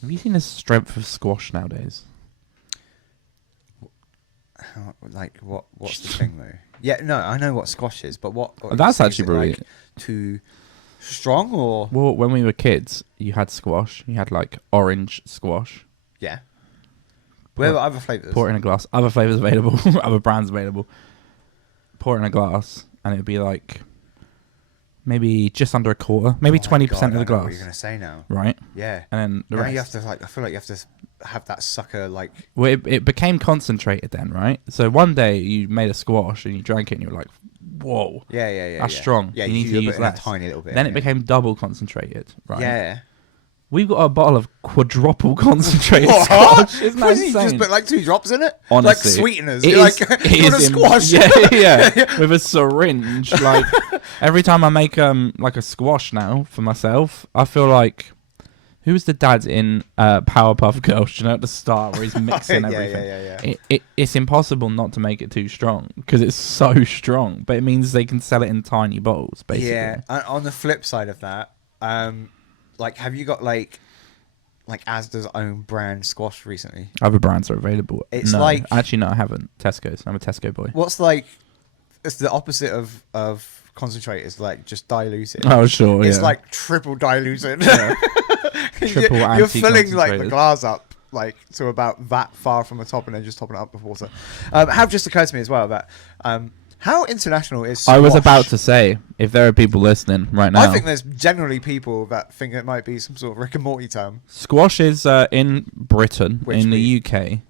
Have you seen the strength of squash nowadays? What's the thing though? Yeah, no, I know what squash is, but what That's is actually it, brilliant. like, too strong or Well, when we were kids, you had squash. You had like orange squash. yeah? Where were other flavors? Pour it in a glass. Other flavors available. Other brands available. Pour it in a glass, and it'd be like maybe just under a quarter, maybe 20% of the I know glass. what you're gonna say now? Right, Yeah. and then the Now rest. you have to I feel like you have to have that sucker like. Well, it became concentrated then, right? So one day you made a squash and you drank it, and you were like, "Whoa, Yeah. that's strong. Yeah, you need to use a less." tiny little bit. Then it became double concentrated, right? Yeah. We've got a bottle of quadruple concentrated What? squash. Isn't that What, you insane? just put like 2 drops in it? Honestly, like sweeteners. it You're is- like, it you want a is in- squash? Yeah, with a syringe. Like every time I make like a squash now for myself, I feel like who's the dad in Powerpuff Girls? Do you know at the start where he's mixing everything? Yeah. It's impossible not to make it too strong because it's so strong, but it means they can sell it in tiny bottles, basically. Yeah. And on the flip side of that, like, have you got like Asda's own brand squash recently? Other brands are available. It's no, like- actually, no, I haven't. Tesco's. I'm a Tesco boy. What's like? It's the opposite of concentrate. It's like just diluted. Oh, sure. It's yeah. like triple diluted. Triple You're filling like the anti-concentrated. glass up like to about that far from the top, and then just topping it up with water. Have just occurred to me as well that how international is squash? I was about to say, if there are people listening right now, I think there's generally people that think it might be some sort of Rick and Morty term. squash is in Britain, Which in we- the UK.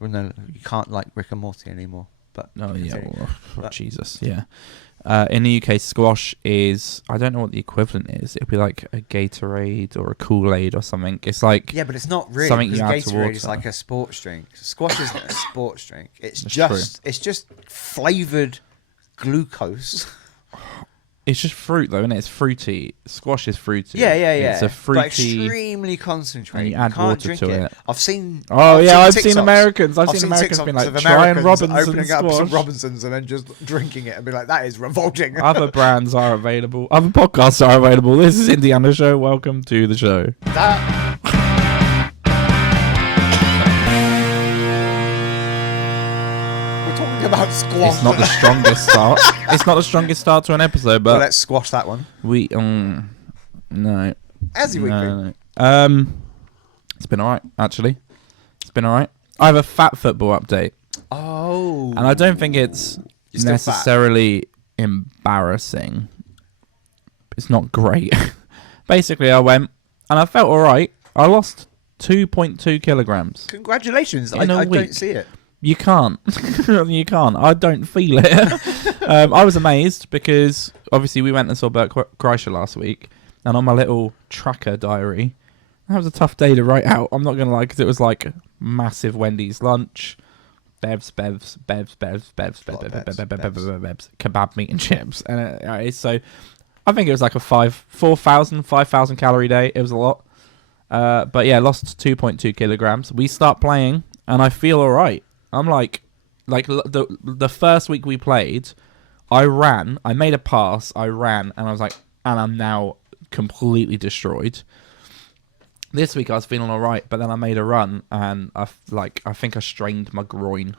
Well, no, you can't like Rick and Morty anymore. But Oh yeah, continue. well, But- Jesus, yeah. In the UK, squash is, I don't know what the equivalent is. It'd be like a Gatorade or a Kool-Aid or something. It's like Yeah, but it's not really something because you add to Gatorade is water. like a sports drink. Squash isn't a sports drink. It's That's just flavored glucose. it's just fruit though, isn't it? It's fruity. Squash is fruity. Yeah. It's a But fruity. extremely concentrated. and you add can't water drink to it. I've seen. Oh yeah, I've seen TikToks. Americans. I've I've seen Americans TikToks being like, of trying Americans Robinson's opening up some squash. Robinsons and then just drinking it and be like, that is revolting. Other brands are available. Other podcasts are available. This is Indiana Show. Welcome to the show. That. We're talking about squash. It's not the strongest start. It's not the strongest start to an episode, Well, but let's squash that one. we no. As you would be. No. It's been alright, actually. It's been alright. I have a fat football update, Oh. and I don't think it's You're still necessarily embarrassing. It's not great. Basically, I went and I felt alright. I lost 2.2 kilograms. Congratulations. In a I week. don't see it. You can't. You can't. I don't feel it. I was amazed because obviously we went and saw Bert Kreischer last week, and on my little tracker diary, that was a tough day to write out. I'm not gonna lie, because it was like massive Wendy's lunch, bevs, kebab meat and chips, and so I think it was like a 5,000 calorie day. It was a lot, but yeah, lost 2.2 kilograms. We start playing, and I feel alright. I'm like the first week we played, I made a pass, I ran, and I was like, and I'm now completely destroyed. This week I was feeling alright, but then I made a run, and I think I strained my groin.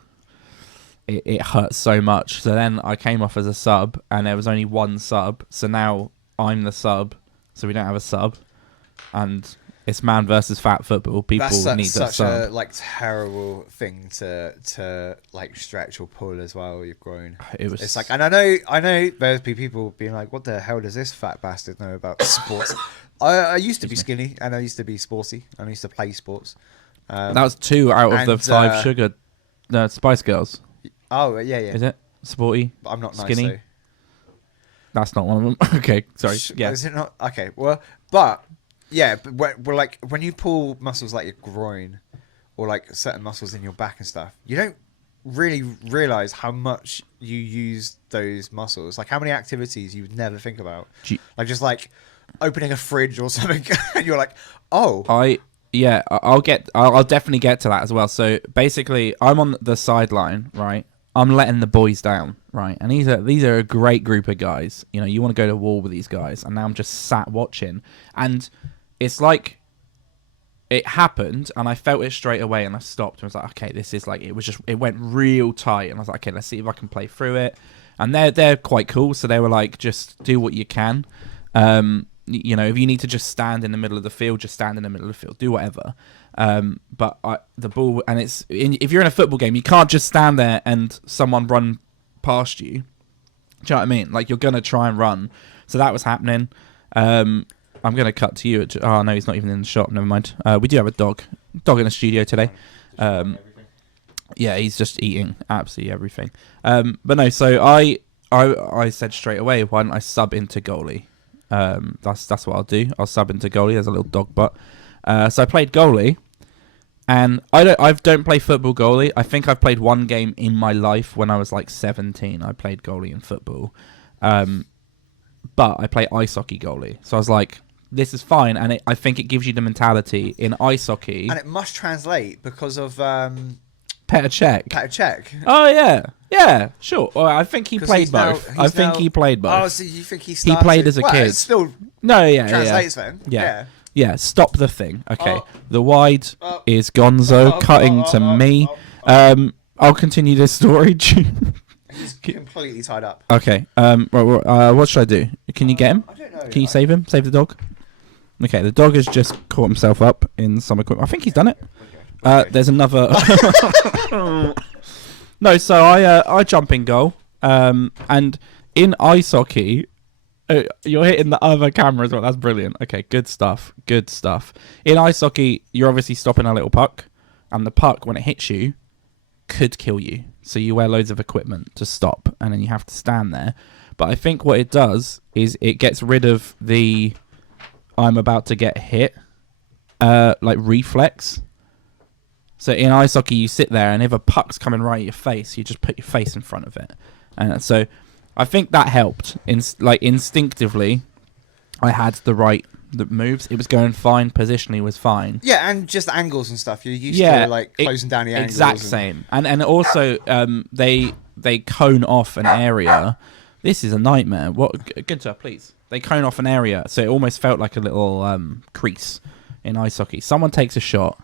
It hurt so much. So then I came off as a sub, and there was only one sub. So now I'm the sub, so we don't have a sub, and it's man versus fat football. People need such a a sub. like terrible thing to like stretch or pull as well. You've grown. It's like, and I know there's people being like, "What the hell does this fat bastard know about sports?" I used to be skinny and I used to be sporty and I used to play sports. That was 2 out of the 5 sugar Spice Girls. Oh yeah. Is it sporty? I'm not skinny? nice, That's not one of them. Okay, sorry. Yeah. Is it not? Okay. Well, but yeah, but we're like when you pull muscles like your groin or like certain muscles in your back and stuff, you don't really realize how much you use those muscles. Like how many activities you would never think about. Like just like opening a fridge or something, and you're like, oh. I'll definitely get to that as well. So basically, I'm on the sideline, right? I'm letting the boys down, right? And these are a great group of guys. You know, you want to go to war with these guys, and now I'm just sat watching, and it's like it happened, and I felt it straight away, and I stopped and was like, okay, this is like, it went real tight, and I was like, okay, let's see if I can play through it. And they're quite cool, so they were like, just do what you can. You know, if you need to just stand in the middle of the field, just stand in the middle of the field, do whatever. But the ball, and if you're in a football game, you can't just stand there and someone run past you. Do you know what I mean? Like, you're gonna try and run. So that was happening. I'm going to cut to you. Oh, no, he's not even in the shop. Never mind. We do have a dog in the studio today. Yeah, he's just eating absolutely everything. But no, so I said straight away, why don't I sub into goalie? That's what I'll do. I'll sub into goalie. There's a little dog butt. So I played goalie, and I don't play football goalie. I think I've played one game in my life when I was like 17. I played goalie in football. But I play ice hockey goalie. So I was like, this is fine, and I think it gives you the mentality in ice hockey. And it must translate because of Petr Cech. Oh, yeah, sure. Well, I think he played both. He played both. Oh, so you think he started? He played as a kid. It still translates then. Yeah. Stop the thing. Okay, the wide is Gonzo cutting to me. I'll continue this story. He's completely tied up. Okay. What should I do? Can you get him? I don't know. Can you save him? Save the dog? Okay, the dog has just caught himself up in some equipment. I think he's done it. There's another... No, so I jump in goal. And in ice hockey, you're hitting the other camera as well. That's brilliant. Okay, good stuff. In ice hockey, you're obviously stopping a little puck. And the puck, when it hits you, could kill you. So you wear loads of equipment to stop. And then you have to stand there. But I think what it does is it gets rid of the... I'm about to get hit, like reflex. So in ice hockey, you sit there, and if a puck's coming right at your face, you just put your face in front of it. And so I think that helped. Instinctively, I had the moves. It was going fine. Positionally was fine. Yeah, and just angles and stuff. You're used to like closing down the angles. Exact same. And also they cone off an area. This is a nightmare. What? Good sir, please. They cone off an area, so it almost felt like a little crease in ice hockey. Someone takes a shot,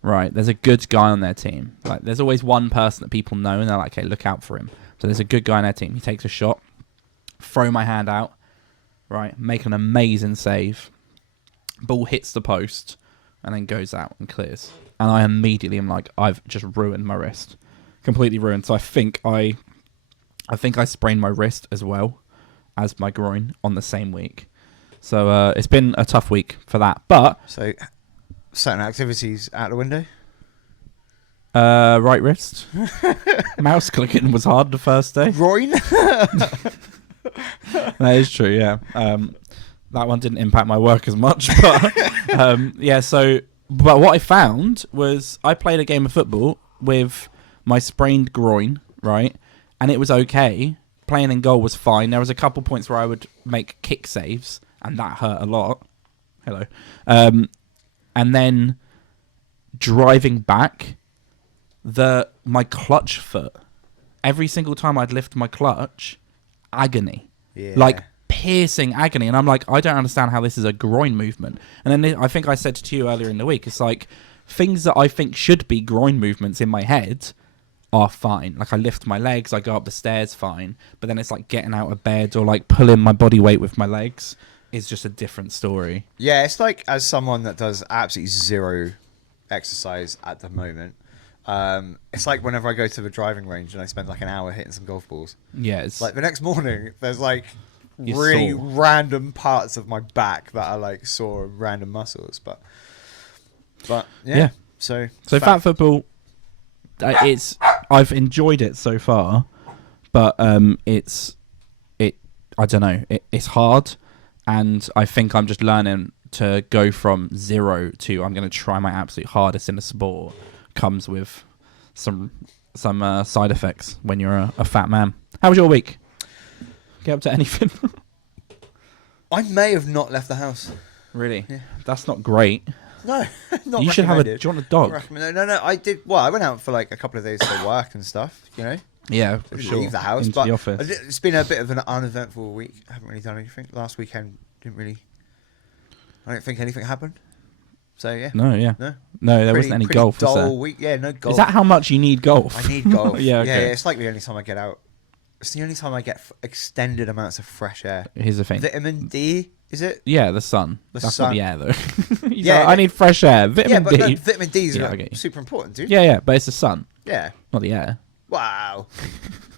right? There's a good guy on their team. Like, there's always one person that people know, and they're like, "Okay, look out for him." So there's a good guy on their team. He takes a shot, throw my hand out, right? Make an amazing save. Ball hits the post, and then goes out and clears. And I immediately am like, I've just ruined my wrist, completely ruined. So I think I sprained my wrist as well as my groin on the same week. So it's been a tough week for that. But so certain activities out the window. Right wrist. Mouse clicking was hard the first day. Groin. That is true, yeah. That one didn't impact my work as much, but yeah. So, but what I found was I played a game of football with my sprained groin, right, and it was okay. Playing in goal was fine. There was a couple points where I would make kick saves, and that hurt a lot. Hello. And then driving back, my clutch foot, every single time I'd lift my clutch, agony. Yeah. Like piercing agony. And I'm like, I don't understand how this is a groin movement. And then I think I said to you earlier in the week, it's like things that I think should be groin movements in my head are fine. Like I lift my legs, I go up the stairs, fine. But then it's like getting out of bed or like pulling my body weight with my legs is just a different story. Yeah, it's like as someone that does absolutely zero exercise at the moment, it's like whenever I go to the driving range and I spend like an hour hitting some golf balls. Yeah, it's like the next morning there's like You're really sore. random parts of my back that are like sore, random muscles. But yeah. So fat football, I've enjoyed it so far, but I don't know, it's hard, and I think I'm just learning to go from zero to I'm going to try my absolute hardest in a sport. Comes with some side effects when you're a fat man. How was your week? Get up to anything? I may have not left the house. Really? Yeah. That's not great. No, not You should have recommended. do you want a dog? No. I did. Well, I went out for like a couple of days for work and stuff. You know. Yeah, I for didn't sure. leave the house, Into but the office. it's been a bit of an uneventful week. I haven't really done anything. Last weekend I don't think anything happened. So yeah. No, yeah. No. No, there wasn't any golf. Was there? Dull week. Yeah, no golf. Is that how much you need golf? I need golf. Yeah, yeah, okay. it's like the only time I get out. It's the only time I get extended amounts of fresh air. Here's the thing. Vitamin D, is it? Yeah, the sun. That's sun. not the air, though. Yeah, I need fresh air. Vitamin but D. no, vitamin D is Yeah, I get you. super important, dude. Yeah, but it's the sun, Yeah. not the air. Wow.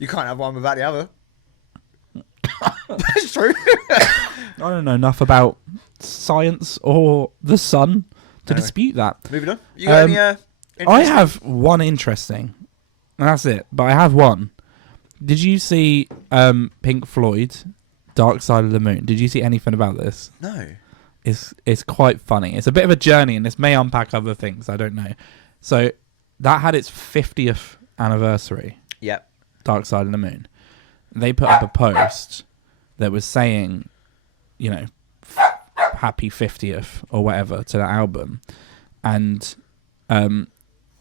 You can't have one without the other. That's true. I don't know enough about science or the sun to Anyway. dispute that. Moving on. You got any? I interesting- have one interesting, and that's it. But I have one. Did you see Pink Floyd, Dark Side of the Moon? Did you see anything about this? No. It's quite funny. It's a bit of a journey, and this may unpack other things. I don't know. So that had its 50th anniversary. Yep. Dark Side of the Moon. They put up a post that was saying, you know, happy 50th or whatever to the album, and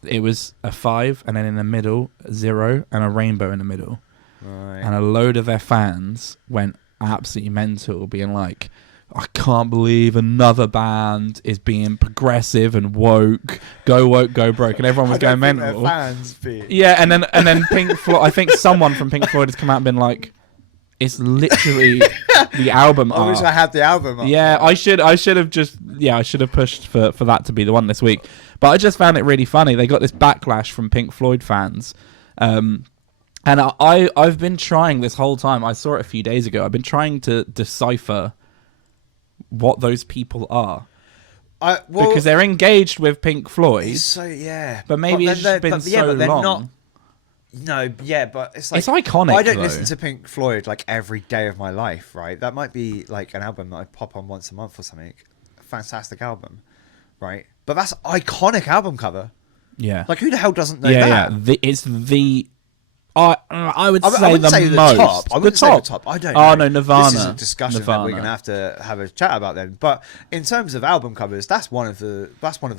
it was a 5, and then in the middle a 0 and a rainbow in the middle. Right. And a load of their fans went absolutely mental, being like, I can't believe another band is being progressive and woke, go broke, and everyone was going mental. Fans be. Yeah, and then Pink Floyd. I think someone from Pink Floyd has come out and been like, it's literally the album I wish art. I had the album. Yeah, I should have pushed for that to be the one this week. But I just found it really funny. They got this backlash from Pink Floyd fans. And I've been trying this whole time. I saw it a few days ago. I've been trying to decipher what those people are. Because they're engaged with Pink Floyd. So, yeah. But maybe it's just been so long. Not, no, yeah, but it's like... It's iconic, I don't though. listen to Pink Floyd, like, every day of my life, right? That might be, like, an album that I pop on once a month or something. A fantastic album, right? But that's iconic album cover. Yeah. Like, who the hell doesn't know Yeah. that? It's the... I would say wouldn't the say most. Top. I wouldn't say the top. I don't know. Oh, no, Nirvana. This is a discussion that we're going to have a chat about then. But in terms of album covers, that's one of the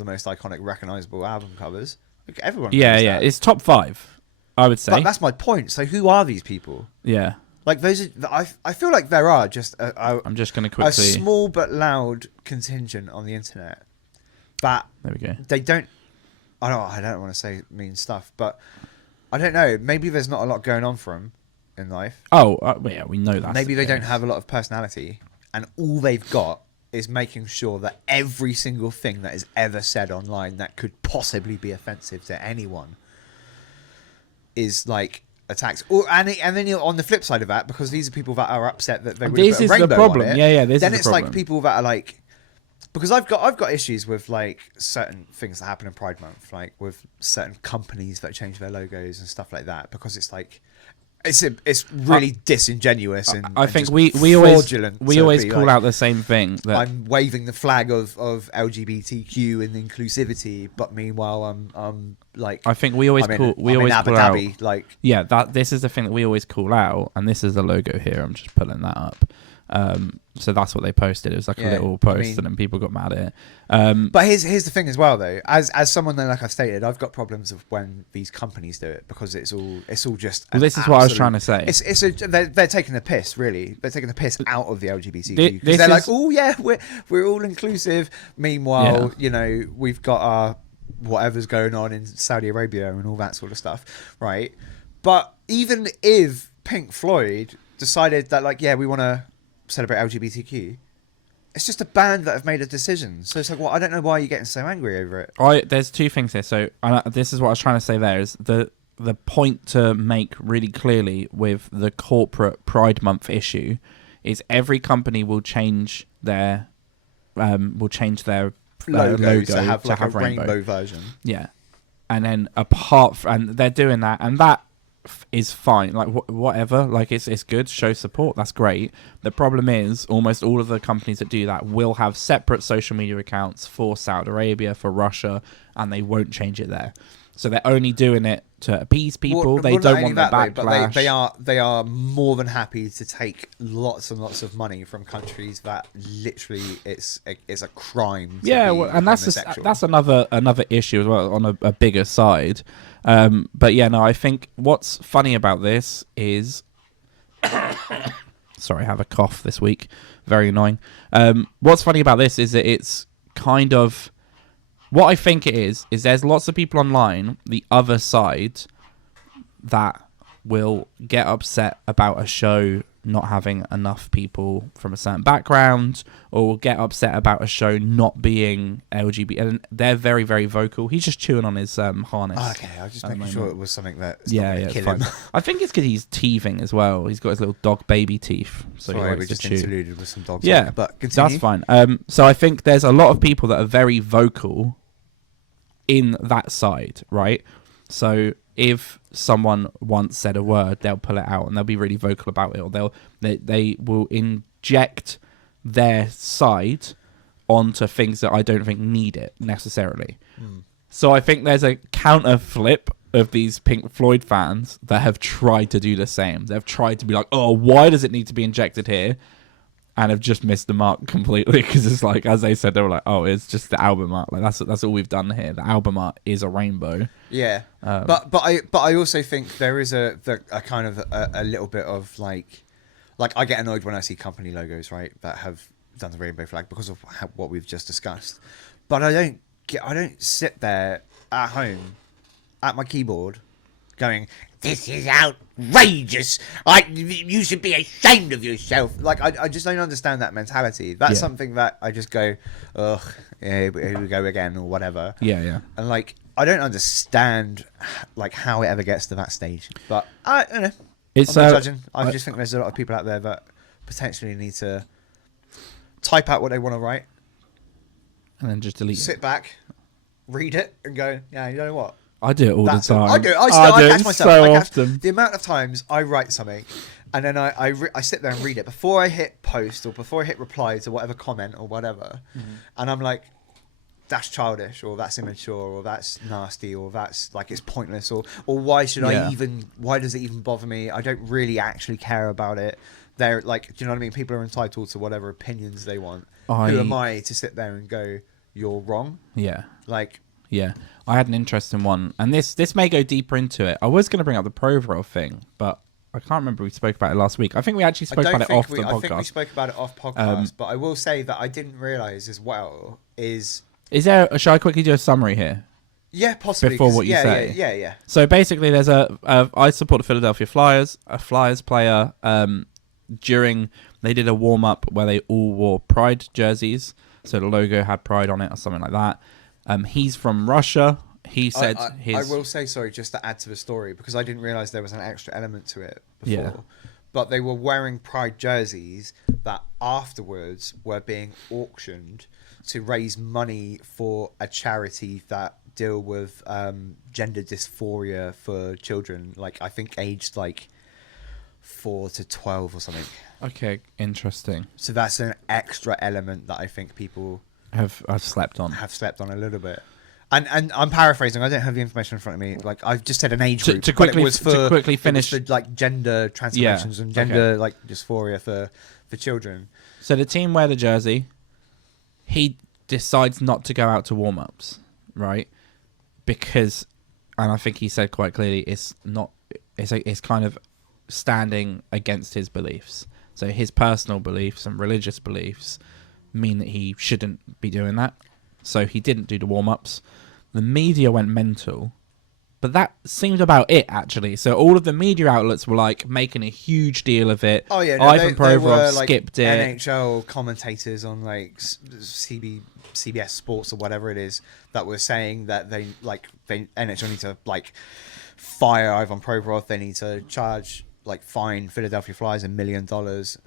most iconic, recognizable album covers. Like, everyone knows that. It's top 5, I would say. But that's my point. So who are these people? Yeah. Like those are, I feel like there are just I'm just going to a quickly... small but loud contingent on the internet. But There we go. they don't... I don't want to say mean stuff, but... I don't know. Maybe there's not a lot going on for them in life. Oh, yeah, we know that. Maybe they don't have a lot of personality, and all they've got is making sure that every single thing that is ever said online that could possibly be offensive to anyone is like attacked. And then you're on the flip side of that, because these are people that are upset that they would This put a is rainbow the problem. on it. Yeah, this then is it's the like problem. people that are like... Because I've got issues with like certain things that happen in Pride Month, like with certain companies that change their logos and stuff like that. Because it's like it's really disingenuous and I and think just we always fraudulent we to always be call like, out the same thing that I'm waving the flag of LGBTQ and inclusivity, but meanwhile I'm like I think we always I'm call in Abu out. Dhabi, like This is the thing that we always call out, and this is the logo here. I'm just pulling that up. So that's what they posted. It was like a little post, and then people got mad at it. But here's the thing as well, though. As someone that, like I've stated, I've got problems of when these companies do it, because it's all just. Well, this is what I was trying to say. They're taking the piss, really. They're taking the piss out of the LGBTQ, because they're is- like, oh yeah, we're all inclusive. Meanwhile, you know, we've got our whatever's going on in Saudi Arabia and all that sort of stuff, right? But even if Pink Floyd decided that, like, yeah, we want to celebrate LGBTQ, it's just a band that have made a decision. So it's like, well, I don't know why you're getting so angry over it. There's two things here. So this is what I was trying to say. There is the point to make really clearly with the corporate Pride Month issue is every company will change their logo to have like a rainbow version. Yeah, and then and they're doing that, and that is fine. Like whatever, like it's good. Show support. That's great. The problem is almost all of the companies that do that will have separate social media accounts for Saudi Arabia, for Russia, and they won't change it there. So they're only doing it to appease people. They don't want the backlash. But they are more than happy to take lots and lots of money from countries that literally it's a crime. And that's another issue as well on a bigger side. But yeah, no, I think what's funny about this is, sorry, I have a cough this week. Very annoying. What's funny about this is that it's kind of what I think it is there's lots of people online, the other side, that will get upset about a show not having enough people from a certain background, or will get upset about a show not being LGBT, and they're very, very vocal. He's just chewing on his harness. Oh, okay, I was just making sure it was something that's yeah, not yeah, going to it's kill him. fine. I think it's because he's teething as well. He's got his little dog baby teeth, so Sorry, he likes we to just chew. interluded with some dogs. Yeah, but continue. that's fine. So I think there's a lot of people that are very vocal in that side, right? So if someone once said a word, they'll pull it out and they'll be really vocal about it, or they will inject their side onto things that I don't think need it necessarily. So I think there's a counter flip of these Pink Floyd fans that have tried to do the same. They've tried to be like, oh, why does it need to be injected here? And have just missed the mark completely, because it's like, as they said, they were like, oh, it's just the album art. Like that's all we've done here. The album art is a rainbow. Yeah, but I also think there is a kind of a little bit of like I get annoyed when I see company logos, right, that have done the rainbow flag because of what we've just discussed. But I don't sit there at home at my keyboard going, this is outrageous. You should be ashamed of yourself. Like, I just don't understand that mentality. That's something that I just go, ugh, here we go again, or whatever. Yeah, yeah. And like, I don't understand like how it ever gets to that stage. But I don't know. It's I'm not judging. I just think there's a lot of people out there that potentially need to type out what they want to write, and then just delete it. sit back, read it, and go, yeah, you know what? I do it all the time. I do. I catch myself. So often. The amount of times I write something, and then I sit there and read it before I hit post, or before I hit reply to whatever comment or whatever, and I'm like, that's childish, or that's immature, or that's nasty, or that's like, it's pointless, or why should I even? Why does it even bother me? I don't really actually care about it. They're like, do you know what I mean? People are entitled to whatever opinions they want. Who am I to sit there and go, you're wrong? Yeah. Like. Yeah, I had an interesting one, and this may go deeper into it. I was going to bring up the ProVrel thing, but I can't remember we spoke about it last week. I think we actually spoke about it off the podcast. I think we spoke about it off podcast, but I will say that I didn't realise as well is there? Shall I quickly do a summary here? Yeah, possibly. Before what you say. Yeah. So basically, there's I support the Philadelphia Flyers. A Flyers player during they did a warm up where they all wore Pride jerseys, so the logo had Pride on it or something like that. He's from Russia. He said I will say, sorry, just to add to the story, because I didn't realise there was an extra element to it before. Yeah. But they were wearing Pride jerseys that afterwards were being auctioned to raise money for a charity that deal with gender dysphoria for children, like I think aged like 4 to 12 or something. Okay, interesting. So that's an extra element that I think people have slept on a little bit. And I'm paraphrasing. I don't have the information in front of me. Like I've just said an age group. To quickly finish, for like gender transformations and gender like dysphoria for children. So the team wear the jersey. He decides not to go out to warm ups, right? Because, and I think he said quite clearly, it's kind of standing against his beliefs. So his personal beliefs and religious beliefs mean that he shouldn't be doing that. So he didn't do the warm-ups. The media went mental, but that seemed about it, actually. So all of the media outlets were like making a huge deal of it. Oh yeah, no, Ivan Provorov skipped it. NHL commentators on like CBS Sports or whatever it is that were saying that NHL need to like fire Ivan Provorov. They need to fine Philadelphia Flyers $1 million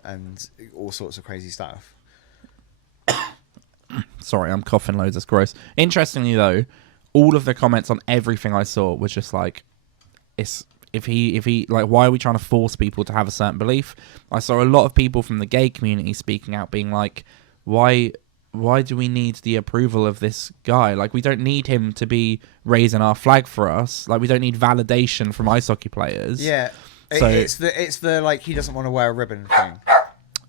and all sorts of crazy stuff. Sorry, I'm coughing loads. That's gross. Interestingly, though, all of the comments on everything I saw was just like, if he like, why are we trying to force people to have a certain belief? I saw a lot of people from the gay community speaking out, being like, why do we need the approval of this guy? Like, we don't need him to be raising our flag for us. Like, we don't need validation from ice hockey players. Yeah, so it's the like, he doesn't want to wear a ribbon thing.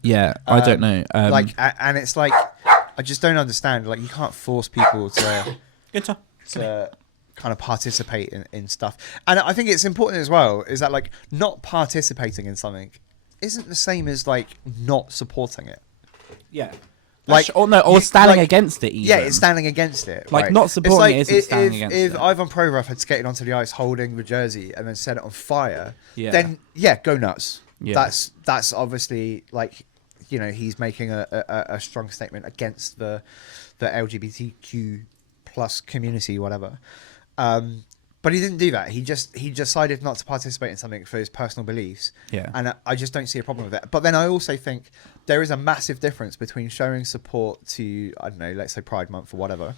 Yeah, I don't know. And it's like, I just don't understand. Like, you can't force people to kind of participate in stuff. And I think it's important as well, is that like, not participating in something isn't the same as like not supporting it. Yeah. Like, or standing against it. Even. Yeah, it's standing against it. Like, right? not supporting like it isn't standing against it. If Ivan Provorov had skated onto the ice holding the jersey and then set it on fire, then go nuts. Yeah. That's obviously like, he's making a strong statement against the LGBTQ plus community, whatever. But he didn't do that. He decided not to participate in something for his personal beliefs. Yeah. And I just don't see a problem with it. But then I also think there is a massive difference between showing support to, I don't know, let's say Pride Month or whatever,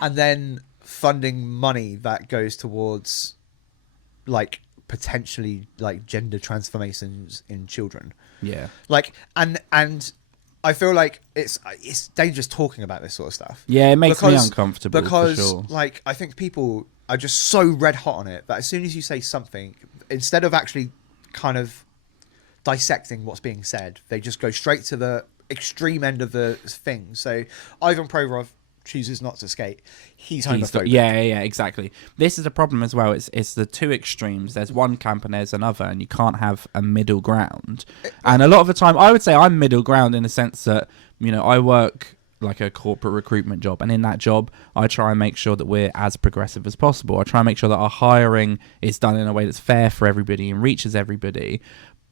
and then funding money that goes towards like potentially like gender transformations in children. Yeah. Like, and I feel like it's dangerous talking about this sort of stuff. Yeah, it makes me uncomfortable because for sure. like I think people are just so red hot on it that as soon as you say something, instead of actually kind of dissecting what's being said, they just go straight to the extreme end of the thing. So Ivan Provorov chooses not to skate. He's homophobic. Yeah, exactly. This is a problem as well. It's the two extremes. There's one camp and there's another, and you can't have a middle ground. And a lot of the time, I would say I'm middle ground in the sense that, I work like a corporate recruitment job, and in that job I try and make sure that we're as progressive as possible. I try and make sure that our hiring is done in a way that's fair for everybody and reaches everybody,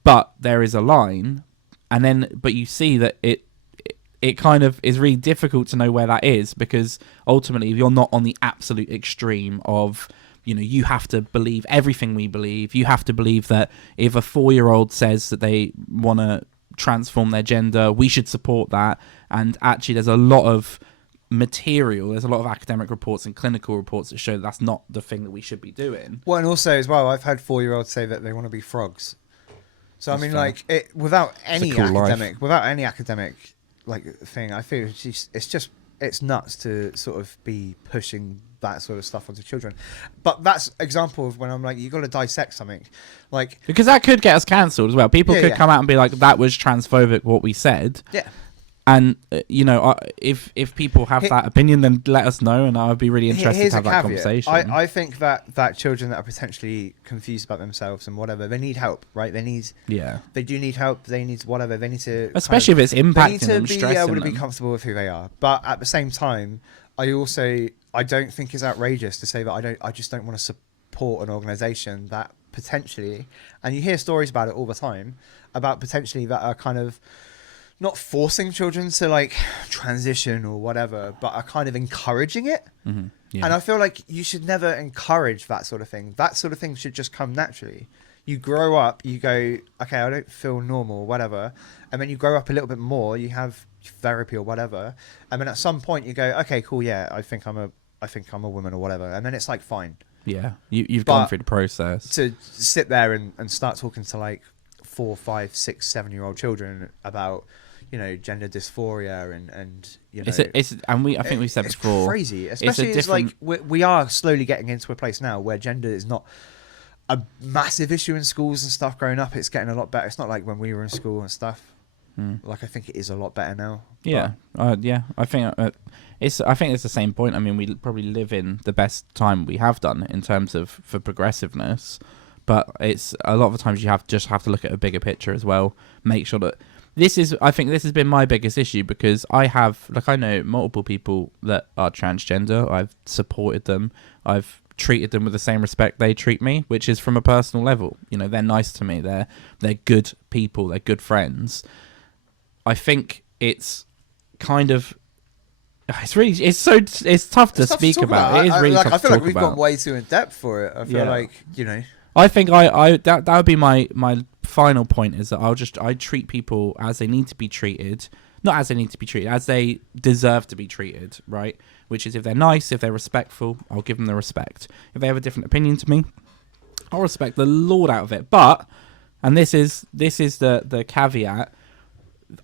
but there is a line, but you see that it kind of is really difficult to know where that is, because ultimately if you're not on the absolute extreme of, you have to believe everything we believe, you have to believe that if a 4-year-old says that they want to transform their gender, we should support that. And actually there's a lot of material, there's a lot of academic reports and clinical reports that show that that's not the thing that we should be doing. Well, and also as well, I've had 4-year-olds say that they want to be frogs. So that's, I mean, fair. Like without any academic like thing, I feel it's nuts to sort of be pushing that sort of stuff onto children. But that's example of when I'm like, you got to dissect something, like, because that could get us cancelled as well. People could come out and be like, that was transphobic what we said. Yeah. And if people have that opinion, then let us know, and I would be really interested to have that conversation. I think that children that are potentially confused about themselves and whatever, they need help, right? They do need help. They need whatever. They need to, especially if it's impacting them, they need to be able to be comfortable with who they are. But at the same time, I don't think it's outrageous to say that I just don't want to support an organisation that potentially, and you hear stories about it all the time, about potentially that are kind of not forcing children to like transition or whatever, but are kind of encouraging it. Mm-hmm. Yeah. And I feel like you should never encourage that sort of thing. That sort of thing should just come naturally. You grow up, you go, okay, I don't feel normal, whatever. And then you grow up a little bit more, you have therapy or whatever. And then at some point you go, okay, cool. Yeah. I think I'm a woman or whatever. And then it's like, fine. Yeah. You've gone through the process. To sit there and start talking to like 4, 5, 6, 7-year-old children about, gender dysphoria and I think we said it's before, crazy, especially it's like we are slowly getting into a place now where gender is not a massive issue in schools and stuff. Growing up, it's getting a lot better. It's not like when we were in school and stuff. Like I think it is a lot better now. Yeah, I think it's the same point. I mean, we probably live in the best time we have done in terms of for progressiveness, but it's a lot of the times you have to look at a bigger picture as well. Make sure that I think this has been my biggest issue, because I know multiple people that are transgender. I've supported them. I've treated them with the same respect they treat me, which is from a personal level. They're nice to me. They're good people. They're good friends. I think it's kind of it's tough to speak about. It is really tough to talk about. I feel like we've gone way too in depth for it. I feel like I think that would be my final point, is that I treat people as they need to be treated, not as they need to be treated, as they deserve to be treated, right? Which is, if they're nice, if they're respectful, I'll give them the respect. If they have a different opinion to me, I'll respect the Lord out of it. But, and this is the caveat,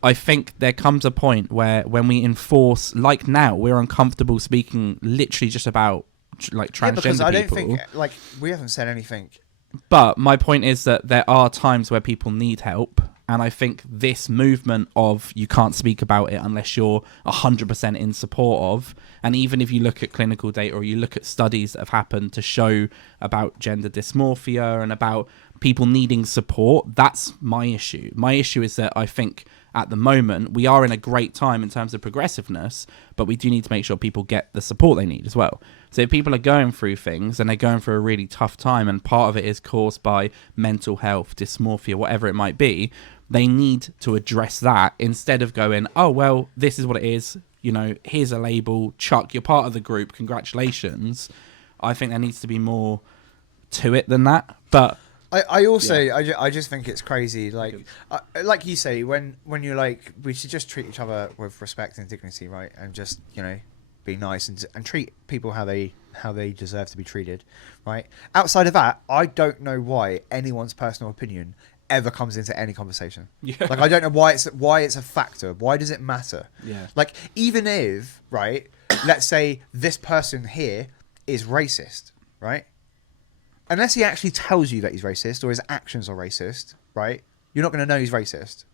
I think there comes a point where when we enforce, like now, we're uncomfortable speaking literally just about like transgender because I don't people. think like we haven't said anything. But my point is that there are times where people need help, and I think this movement of you can't speak about it unless you're 100% in support of, and even if you look at clinical data or you look at studies that have happened to show about gender dysmorphia and about people needing support, that's my issue. My issue is that I think at the moment. We are in a great time in terms of progressiveness, but we do need to make sure people get the support they need as well. So if people are going through things and they're going through a really tough time, and part of it is caused by mental health, dysmorphia, whatever it might be, they need to address that instead of going, oh, well, this is what it is. You know, here's a label. Chuck, you're part of the group. Congratulations. I think there needs to be more to it than that. But I also I just think it's crazy, like you say, when you're like, we should just treat each other with respect and dignity, right? And just, you know, be nice and treat people how they deserve to be treated, right? Outside of that, I don't know why anyone's personal opinion ever comes into any conversation. Yeah. Like, I don't know why it's a factor. Why does it matter? Yeah. Like, even if, right, let's say this person here is racist, right? Unless he actually tells you that he's racist or his actions are racist, right? You're not going to know he's racist.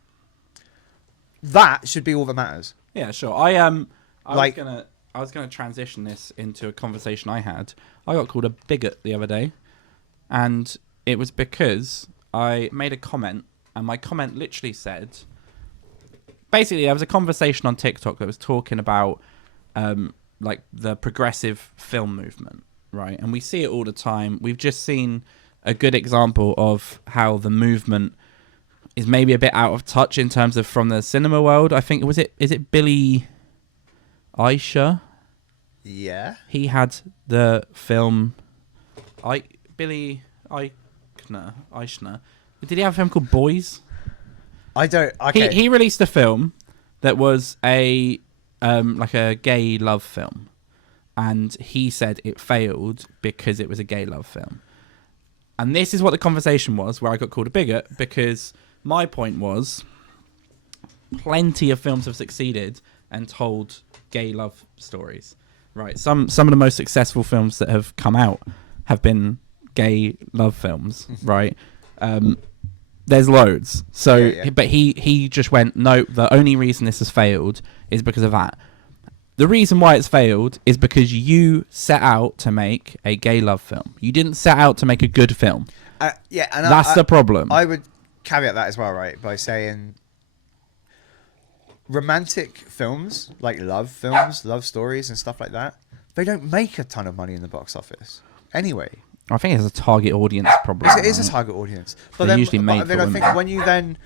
That should be all that matters. Yeah, sure. I was gonna transition this into a conversation I had. I got called a bigot the other day, and it was because I made a comment, and my comment literally said, basically, there was a conversation on TikTok that was talking about like the progressive film movement, right? And we see it all the time. We've just seen a good example of how the movement is maybe a bit out of touch in terms of from the cinema world. I think is it Billy Eicher? Yeah. He had the film Billy Eichner. Did he have a film called Boys? I don't. Okay. He released a film that was a like a gay love film, and he said it failed because it was a gay love film. And this is what the conversation was, where I got called a bigot, because my point was plenty of films have succeeded and told gay love stories, right? Some of the most successful films that have come out have been gay love films, right? There's loads. So, yeah. But he just went, no, the only reason this has failed is because of that. The reason why it's failed is because you set out to make a gay love film. You didn't set out to make a good film. Yeah, and that's the problem. I would caveat that as well, right, by saying romantic films, like love films, love stories and stuff like that, they don't make a ton of money in the box office anyway. I think it's a target audience problem. It is a target audience. But then I think when you then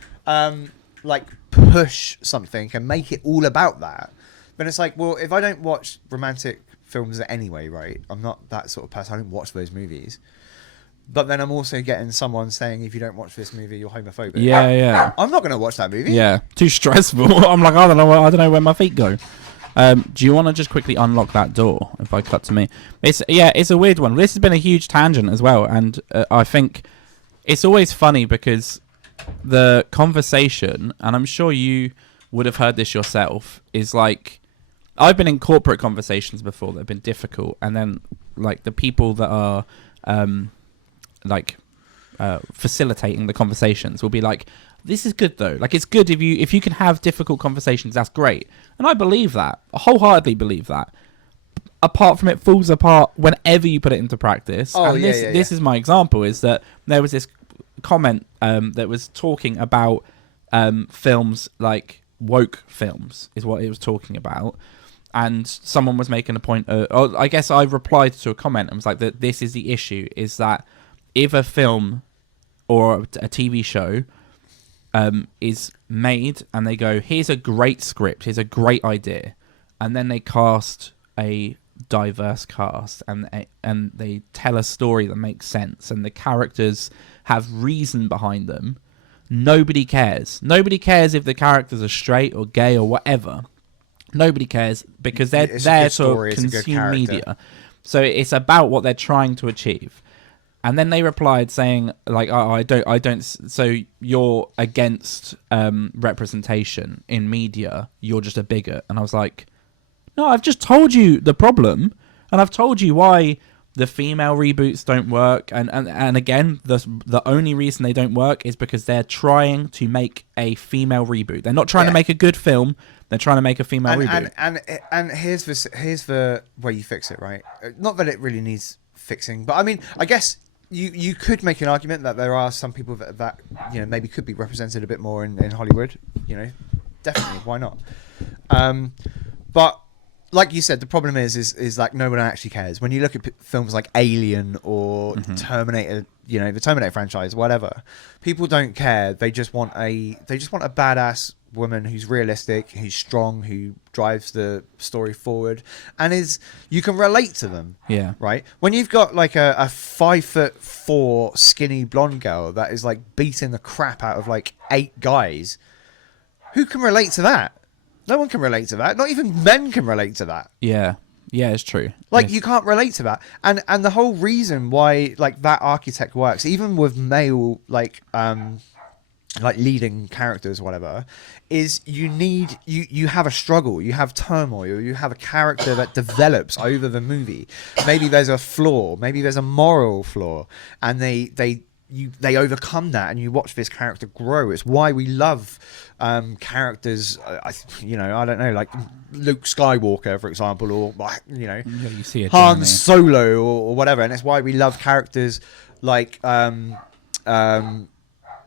like push something and make it all about that, then it's like, well, if I don't watch romantic films anyway, right? I'm not that sort of person. I don't watch those movies. But then I'm also getting someone saying, if you don't watch this movie, you're homophobic. Yeah. I'm not going to watch that movie. Yeah, too stressful. I'm like, I don't know where my feet go. Do you want to just quickly unlock that door if I cut to me? It's a weird one. This has been a huge tangent as well, and I think it's always funny because the conversation, and I'm sure you would have heard this yourself, is like, I've been in corporate conversations before that have been difficult, and then like the people that are facilitating the conversations will be like, this is good though. Like, it's good if you can have difficult conversations, that's great. And I believe that. I wholeheartedly believe that. Apart from it falls apart whenever you put it into practice. Oh, and this is my example, is that there was this comment that was talking about films like woke films is what it was talking about. And someone was making a point, I guess I replied to a comment and was like, that this is the issue, is that if a film or a TV show is made and they go, here's a great script, here's a great idea, and then they cast a diverse cast and they tell a story that makes sense and the characters have reason behind them, nobody cares. Nobody cares if the characters are straight or gay or whatever. Nobody cares because they're there to consume media. So it's about what they're trying to achieve. And then they replied saying, like, oh, I don't. So you're against representation in media. You're just a bigot. And I was like, no, I've just told you the problem, and I've told you why the female reboots don't work. And again, the only reason they don't work is because they're trying to make a female reboot. They're not trying to make a good film. They're trying to make a female reboot. And here's the way you fix it, right? Not that it really needs fixing, but I mean, I guess you could make an argument that there are some people that maybe could be represented a bit more in Hollywood, definitely. Why not? But like you said, the problem is like no one actually cares. When you look at films like Alien or Terminator, you know, the Terminator franchise, whatever, people don't care. They just want a badass woman who's realistic, who's strong, who drives the story forward, and you can relate to them. Yeah. Right. When you've got like a 5'4" skinny blonde girl that is like beating the crap out of like 8 guys, who can relate to that? No one can relate to that. Not even men can relate to that. Yeah. Yeah, it's true. Like, It's- you can't relate to that. And the whole reason why, like, that architect works, even with male, like leading characters, whatever, is you have a struggle, you have turmoil, you have a character that develops over the movie. Maybe there's a flaw, maybe there's a moral flaw, and they overcome that, and you watch this character grow. It's why we love characters. I don't know, like Luke Skywalker, for example, or Yeah, you see a Han journey. Solo or whatever. And it's why we love characters like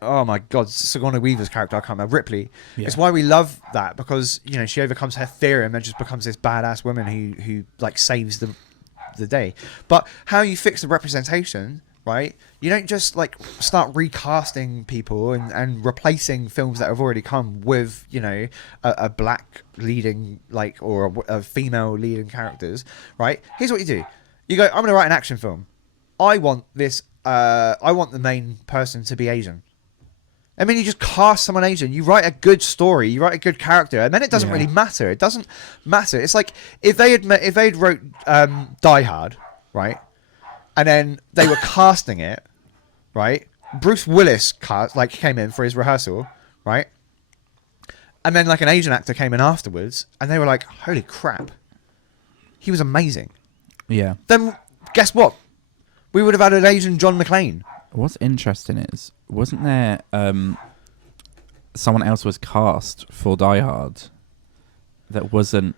oh my God, Sigourney Weaver's character, I can't remember, Ripley. Yeah. It's why we love that, because she overcomes her theorem and just becomes this badass woman who like saves the day. But how you fix the representation, right? You don't just like start recasting people and replacing films that have already come with a black leading, like, or a female leading characters, right? Here's what you do: you go, I'm going to write an action film. I want this. I want the main person to be Asian. I mean, you just cast someone Asian. You write a good story. You write a good character, and then it doesn't really matter. It doesn't matter. It's like if they'd wrote Die Hard, right, and then they were casting it, right. Bruce Willis came in for his rehearsal, right, and then like an Asian actor came in afterwards, and they were like, "Holy crap, he was amazing." Yeah. Then guess what? We would have had an Asian John McClane. What's interesting is, wasn't there someone else was cast for Die Hard that wasn't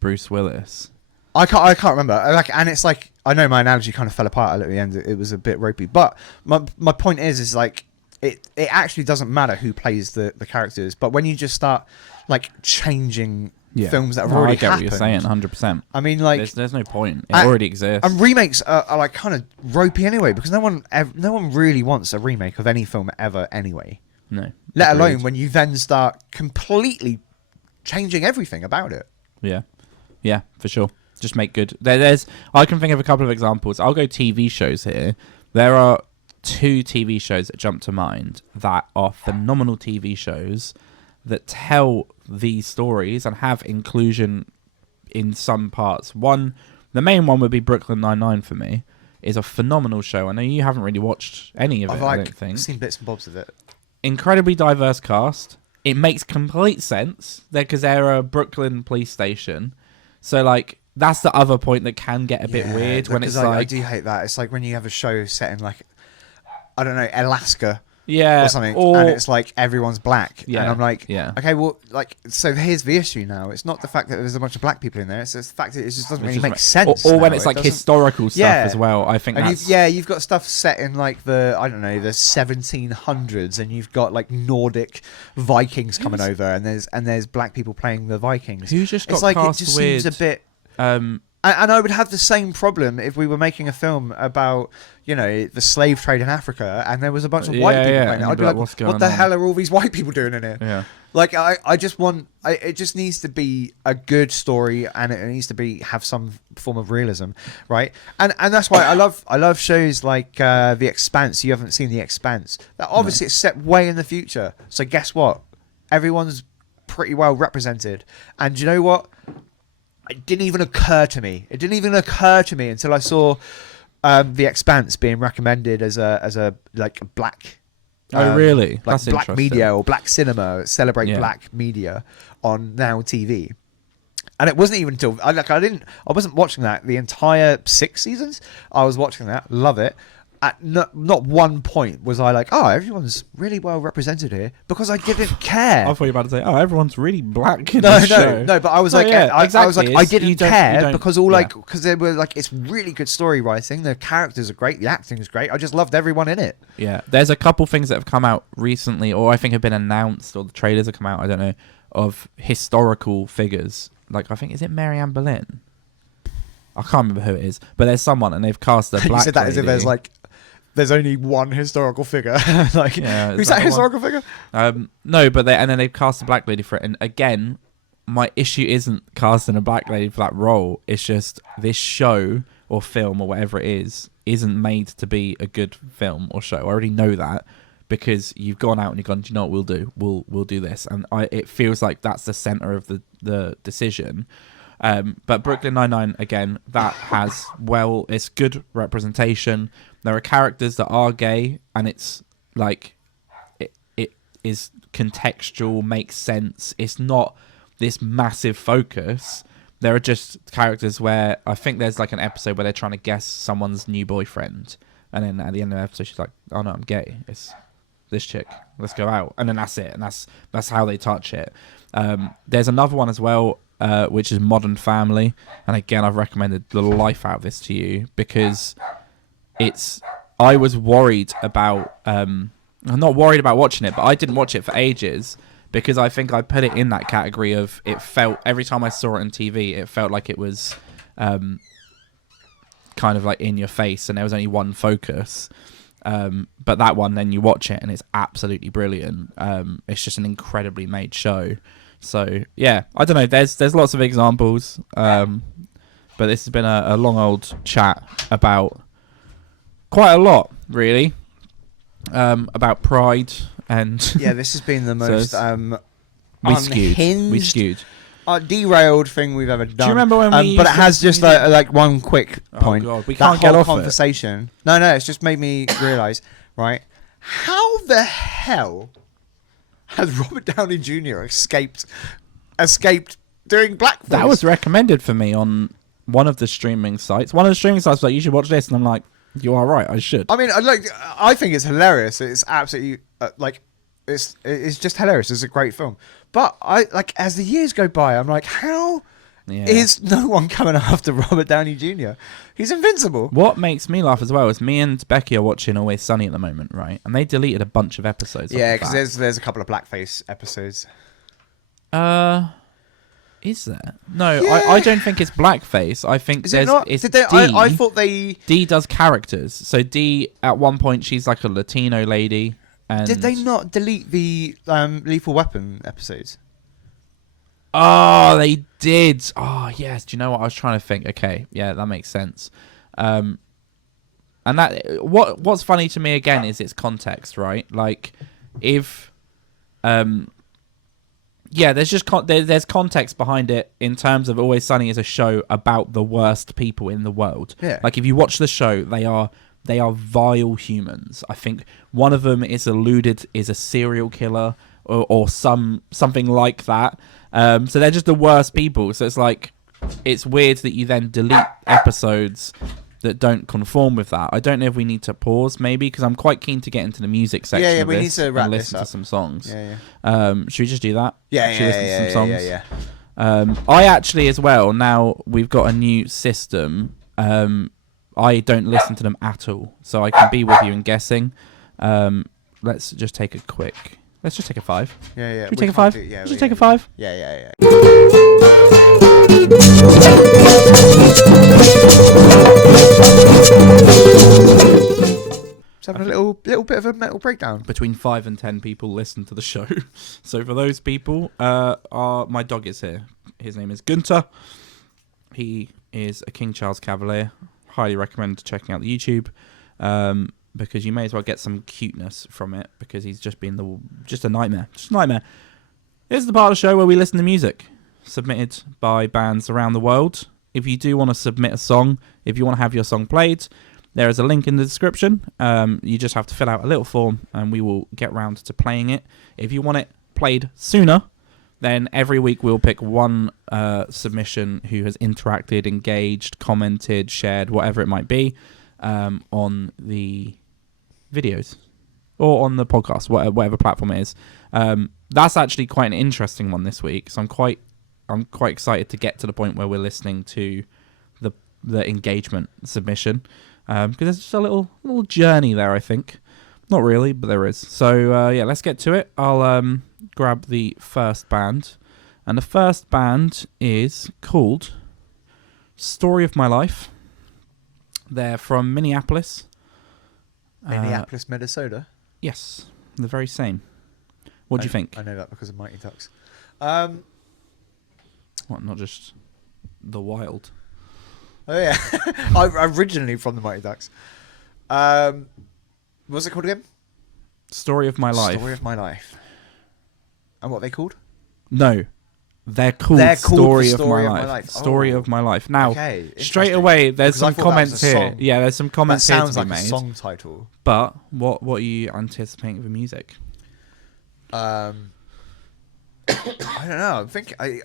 Bruce Willis? I can't remember. And it's like, I know my analogy kind of fell apart at the end. It was a bit ropey, but my point is like it actually doesn't matter who plays the characters, but when you just start like changing films that have already I get happened. what you're saying, 100%. I mean, like, there's no point. It already exists. and remakes are like kind of ropey anyway, because no one really wants a remake of any film ever anyway. No. Let alone Agreed. when you then start completely changing everything about it. Yeah. Yeah, for sure. Just make good. I can think of a couple of examples. I'll go TV shows here. There are 2 TV shows that jump to mind that are phenomenal TV shows that tell these stories and have inclusion in some parts. The main one would be Brooklyn Nine-Nine for me. Is a phenomenal show. I know you haven't really watched any of it, I don't think. I've seen bits and bobs of it. Incredibly diverse cast. It makes complete sense because they're a Brooklyn police station. So, like, that's the other point that can get a bit weird when it's I like... do hate that. It's like when you have a show set in, like, I don't know, Alaska Yeah. or something, and it's like everyone's black. Yeah, And I'm like, yeah. okay, well, like, so here's the issue now. It's not the fact that there's a bunch of black people in there. It's the fact that it just doesn't really make sense. Or when now. it's It like doesn't- historical stuff Yeah. as well. I think And that's... you've got stuff set in like the 1700s, and you've got like Nordic Vikings coming over, and there's black people playing the Vikings. Who's just got It's like cast it just weird? seems a bit. Um, And I would have the same problem if we were making a film about, the slave trade in Africa, and there was a bunch of white people playing it. and I'd you'd be like, what's what going the on? hell are all these white people doing in here? Yeah. Like, I just want... it just needs to be a good story, and it needs to have some form of realism, right? And that's why I love shows like The Expanse. You haven't seen The Expanse. That obviously it's set way in the future. So guess what? Everyone's pretty well represented. And you know what? It didn't even occur to me. It didn't even occur to me until I saw The Expanse being recommended as a like black. Oh, really? Like That's black interesting. media or black cinema, celebrate Yeah. black media on Now TV. And it wasn't even until I wasn't watching that the entire 6 seasons. I was watching that, love it. At not one point was I like, oh, everyone's really well represented here, because I didn't care. I thought you were about to say, oh, everyone's really black in No, this show. no, but I was No, like, yeah, I was exactly. like, I It's- you didn't don't- care you don't- because yeah. because they were like, it's really good story writing. The characters are great, the acting is great. I just loved everyone in it. Yeah, there's a couple things that have come out recently, or I think have been announced, or the trailers have come out. I don't know. of historical figures. Like, I think, is it Mary Ann Boleyn? I can't remember who it is, but there's someone, and they've cast a black You said that lady. as if there's like, there's only one historical figure. Like, Yeah, who's that historical figure? No, but and then they've cast a black lady for it. And again, my issue isn't casting a black lady for that role. It's just this show or film or whatever it is isn't made to be a good film or show. I already know that because you've gone out and you've gone, do you know what we'll do? We'll do this. And it feels like that's the center of the decision. But Brooklyn Nine-Nine, again, that has, it's good representation. There are characters that are gay, and it's like it is contextual, makes sense. It's not this massive focus. There are just characters where I think there's like an episode where they're trying to guess someone's new boyfriend, and then at the end of the episode she's like, "Oh no, I'm gay. It's this chick. Let's go out." And then that's it, and that's how they touch it. There's another one as well, which is Modern Family, and again, I've recommended the life out of this to you because I was worried about. I'm not worried about watching it, but I didn't watch it for ages because I think I put it in that category of it felt every time I saw it on TV, it felt like it was kind of like in your face, and there was only one focus. But that one, then you watch it, and it's absolutely brilliant. It's just an incredibly made show. So yeah, I don't know. There's lots of examples, but this has been a long old chat about quite a lot, really, about pride and Yeah, this has been the most we skewed derailed thing we've ever done. Do you remember when we? But it has just like one quick point. Oh God, we that can't get whole off conversation. No, it's just made me realise, right? How the hell has Robert Downey Jr. escaped doing blackface? That was recommended for me on one of the streaming sites. One of the streaming sites was like, you should watch this, and I'm like, you are right, I should. I mean, I think it's hilarious. It's absolutely it's just hilarious. It's a great film. But as the years go by, I'm like, how is no one coming after Robert Downey Jr.? He's invincible. What makes me laugh as well is me and Becky are watching Always Sunny at the moment, right? And they deleted a bunch of episodes. Yeah, because there's a couple of blackface episodes. Is there? No, Yeah. I don't think it's blackface. I think Is it not? it's Did they, D. I thought they... D does characters. So D, at one point, she's like a Latino lady. And Did they not delete the Lethal Weapon episodes? Oh, they did. Oh, yes. Do you know what I was trying to think? Okay, yeah, that makes sense. And that what's funny to me again is its context, right? Like, if there's just there's context behind it in terms of Always Sunny is a show about the worst people in the world. Yeah. Like, if you watch the show, they are vile humans. I think one of them is alluded is a serial killer or something like that. So they're just the worst people. So it's like, it's weird that you then delete episodes that don't conform with that. I don't know if we need to pause, maybe, because I'm quite keen to get into the music section. Yeah, of we this need to wrap and this listen up. to some songs. Yeah. Should we just do that? Yeah, Should we listen to some songs? yeah. I actually, as well, now we've got a new system. I don't listen to them at all, so I can be with you in guessing. Let's just take a 5. Yeah. Should we take a 5? Should we take a 5? Yeah. Just having a little bit of a metal breakdown. Between 5 and 10 people listen to the show. So for those people, my dog is here. His name is Gunter. He is a King Charles Cavalier. Highly recommend checking out the YouTube, because you may as well get some cuteness from it, because he's just been just a nightmare. Just a nightmare. This is the part of the show where we listen to music submitted by bands around the world. If you do want to submit a song, if you want to have your song played, there is a link in the description. You just have to fill out a little form, and we will get round to playing it. If you want it played sooner, then every week we'll pick one submission who has interacted, engaged, commented, shared, whatever it might be, on the videos or on the podcast, whatever platform it is. That's actually quite an interesting one this week, so I'm quite excited to get to the point where we're listening to the engagement submission, because there's just a little journey there, I think. Not really, but there is. So yeah, let's get to it. I'll grab the first band, and the first band is called Story of My Life. They're from Minneapolis. Minneapolis, Minnesota. Yes, the very same. What do you think? I know that because of Mighty Ducks. What, not just the Wild? Oh yeah, I'm originally from the Mighty Ducks. What's it called again? Story of My Life. Story of My Life. And what are they called? No, they're called Story of My Life. Story of My Life. Now, okay, straight away, there's some comments here. Song. Yeah, there's some comments here to be like made. a song title. But what are you anticipating for the music? I don't know.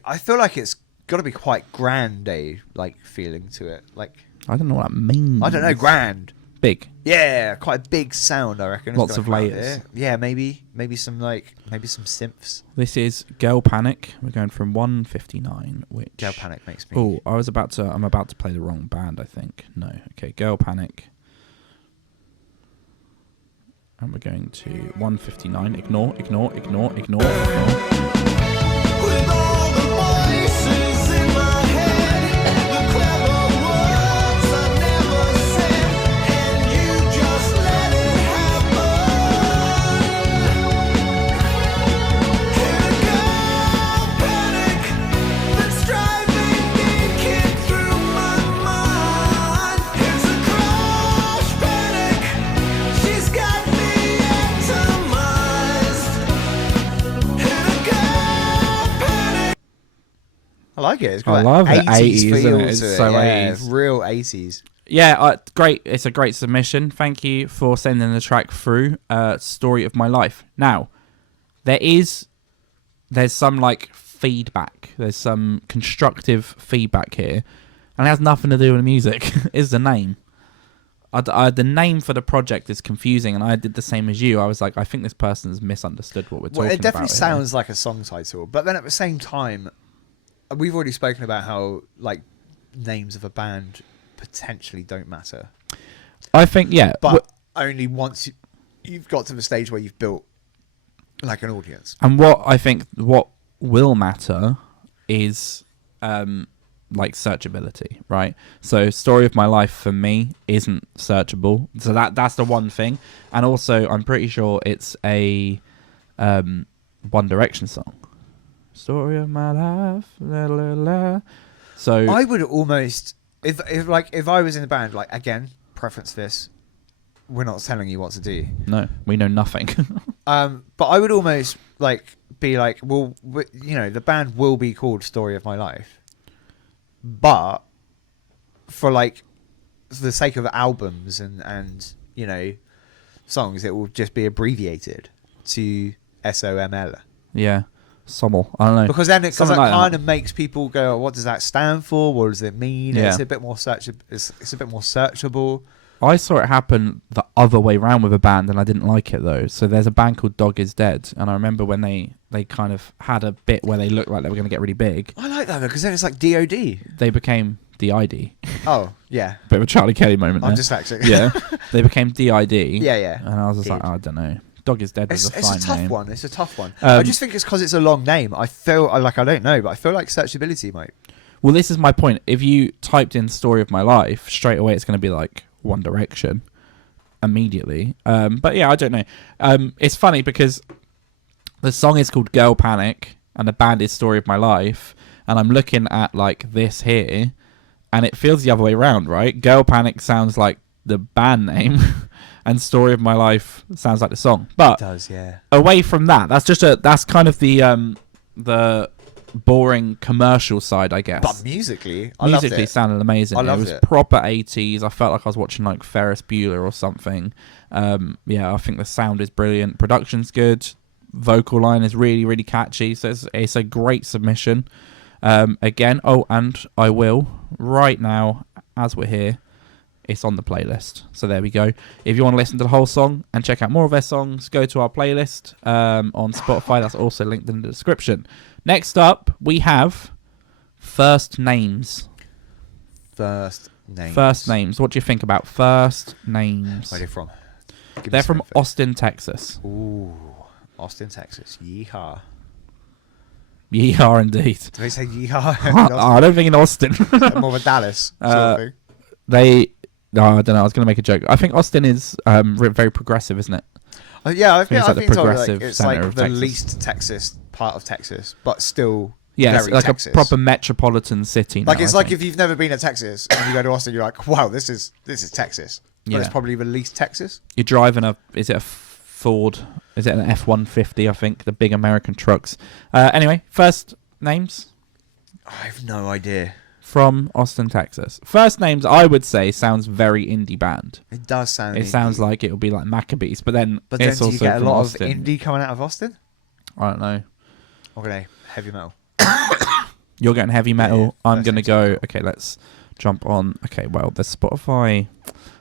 I feel like it's got to be quite grand, like feeling to it. Like I don't know what that means. I don't know, grand. Big. Yeah, quite a big sound, I reckon. Lots of layers. Yeah, maybe some synths. This is Girl Panic. We're going from 159, which Girl Panic makes me. Oh, I'm about to play the wrong band, I think. No. Okay, Girl Panic. And we're going to 159. Ignore. With all the voices in my head, the clever words I never said, and you just let it happen. Hit a girl panic that's driving me kick through my mind. Here's a crash panic, she's got me atomized. Hit a girl panic. I like it. It's I got love it. 80s 80s, feel isn't it? to It's it. so Yeah, 80s. real 80s. Yeah, great. It's a great submission. Thank you for sending the track through. Story of My Life. Now, there's some like feedback. There's some constructive feedback here, and it has nothing to do with the music. Is the name. The name for the project is confusing, and I did the same as you. I was like, I think this person's misunderstood what we're talking about. It definitely here. sounds like a song title, but then at the same time, we've already spoken about how like names of a band potentially don't matter, I think, yeah. but only once you've got to the stage where you've built like an audience. And what I think what will matter is like searchability, right? So Story of My Life for me isn't searchable. So that's the one thing. And also I'm pretty sure it's a One Direction song. Story of My Life. La, la, la. So I would almost if I was in the band, like again, preference this. We're not telling you what to do. no, we know nothing. But I would almost like be like, well, the band will be called Story of My Life, but for like the sake of albums and songs, it will just be abbreviated to SOML. Yeah. Sommel. I don't know. Because then it Something like kind that. of makes people go, what does that stand for? What does it mean? Yeah. It's a bit more it's a bit more searchable. I saw it happen the other way round with a band, and I didn't like it though. So there's a band called Dog Is Dead, and I remember when they kind of had a bit where they looked like they were going to get really big. I like that though, because then it's like DOD. They became DID. Oh, yeah. Bit of a Charlie Kelly moment I'm there. dyslexic. Yeah, they became DID. Yeah, yeah. And I was just like, Did. I don't know. Dog Is Dead was It's a a fine tough name. one. It's a tough one. I just think it's because it's a long name. I don't know, but I feel like searchability might. Well, this is my point. If you typed in Story of My Life, straight away it's going to be like One Direction immediately. But yeah, I don't know. It's funny because the song is called Girl Panic and the band is Story of My Life, and I'm looking at like this here and it feels the other way around, right? Girl Panic sounds like the band name and Story of My Life sounds like the song. But It does, yeah. away from that, that's kind of the boring commercial side, I guess. But musically, I loved Musically it. sounded amazing. I It loved was it. proper 80s. I felt like I was watching like Ferris Bueller or something. Yeah, I think the sound is brilliant. Production's good. Vocal line is really, really catchy. So it's a great submission. Again, and I will right now, as we're here, it's on the playlist. So there we go. If you want to listen to the whole song and check out more of their songs, go to our playlist on Spotify. That's also linked in the description. Next up, we have First Names. First names. First Names. What do you think about First Names? Where are they from? They're from Austin, Texas. Ooh, Austin, Texas. Yeehaw. Yeehaw, indeed. Do they say yeehaw? I don't think in Austin. More of a Dallas sort of thing. No, I don't know. I was going to make a joke. I think Austin is very progressive, isn't it? Yeah, I think it's like the it's like, progressive it's centre like of the Texas. least Texas part of Texas, but still Yeah, it's very like Texas. a proper metropolitan city. Like now, it's I like think. if you've never been to Texas and you go to Austin, you're like, wow, this is Texas. But it's Yeah. probably the least Texas. You're driving is it a Ford? Is it an F-150? I think the big American trucks. Anyway, first names I have no idea. from Austin, Texas. First names, I would say, sounds very indie band. It does sound. It sounds like it'll be like Maccabees, but then But then it's do you also get a from lot Austin. of indie coming out of Austin? I don't know. Okay, heavy metal. You're getting heavy metal. Yeah, I'm first gonna names go. heavy metal. Okay, let's jump on. Okay, well, there's Spotify.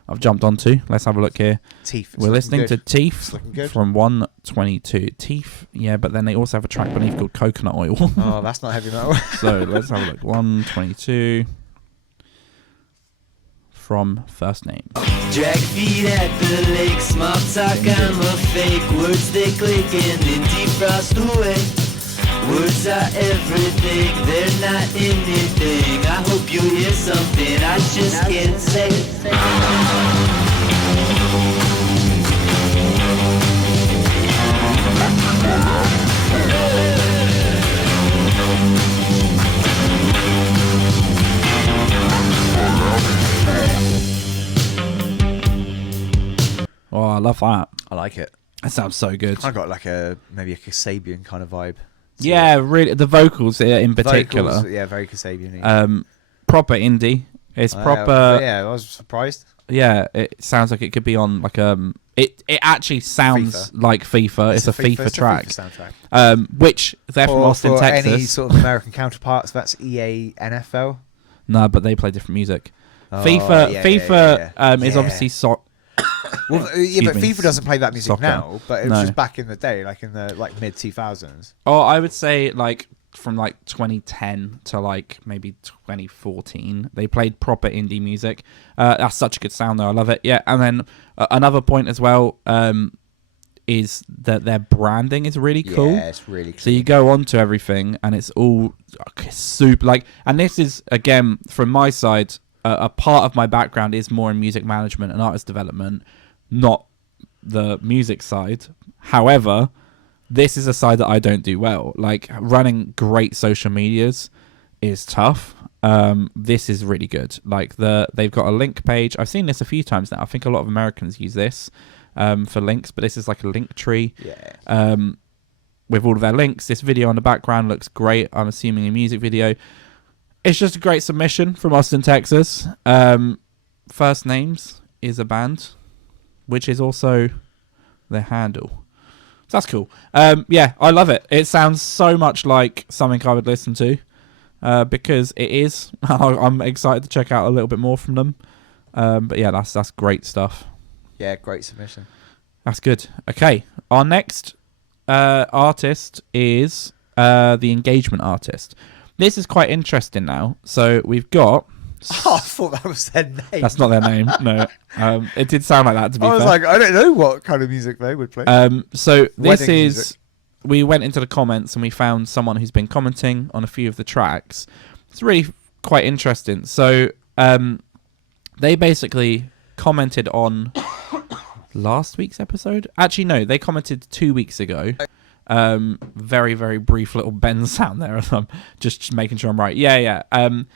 I've jumped onto. Let's have a look here. Teeth. We're listening to Teeth looking good. from 122. Teeth, yeah, but then they also have a track beneath called Coconut Oil. Oh, that's not heavy metal. So let's have a look. 122 from First Name. Drag feet at the lake, small talk, I'm a fake. Words they click and then defrost away. Words are everything, they're not anything. I hope you hear something I just can't say. Oh, I love that. I like it. That sounds so good. I got like maybe a Kasabian kind of vibe. to Yeah, it. really. The vocals in particular. Vocals, yeah, very Kasabian. Proper indie. It's proper. Yeah, I was surprised. Yeah, it sounds like it could be on like It actually sounds like FIFA. It's a FIFA track. soundtrack. Which they're from Austin, for Texas. any sort of American counterparts, that's EA NFL. No, but they play different music. Oh, FIFA yeah, FIFA yeah. is Yeah. obviously Well, yeah, but me, FIFA doesn't play that music soccer. now. But it was No. just back in the day, like in the mid 2000s. Oh, I would say like from like 2010 to like maybe 2014, they played proper indie music. That's such a good sound though. I love it. Yeah, and then another point as well is that their branding is really cool. Yeah, it's really cool. So you go on to everything and it's all super like, and this is again from my side, a part of my background is more in music management and artist development, not the music side. However, this is a side that I don't do well. Like running great social medias is tough. This is really good. Like they've got a link page. I've seen this a few times now. I think a lot of Americans use this for links, but this is like a link tree. Yeah. With all of their links. This video on the background looks great. I'm assuming a music video. It's just a great submission from Austin, Texas. First Names is a band, which is also their handle. So that's cool. Yeah, I love it. It sounds so much like something I would listen to because it is. I'm excited to check out a little bit more from them. But yeah, that's great stuff. Yeah, great submission. That's good. Okay, our next artist is the engagement artist. This is quite interesting now. So we've got... Oh, I thought that was their name. That's not their name, no. It did sound like that, to be fair. I was like, I don't know what kind of music they would play. So this Wedding is... music. We went into the comments and we found someone who's been commenting on a few of the tracks. It's really quite interesting. So they basically commented on last week's episode. Actually, no, they commented 2 weeks ago. Very, very brief little Ben sound there. I'm just making sure I'm right. Yeah. And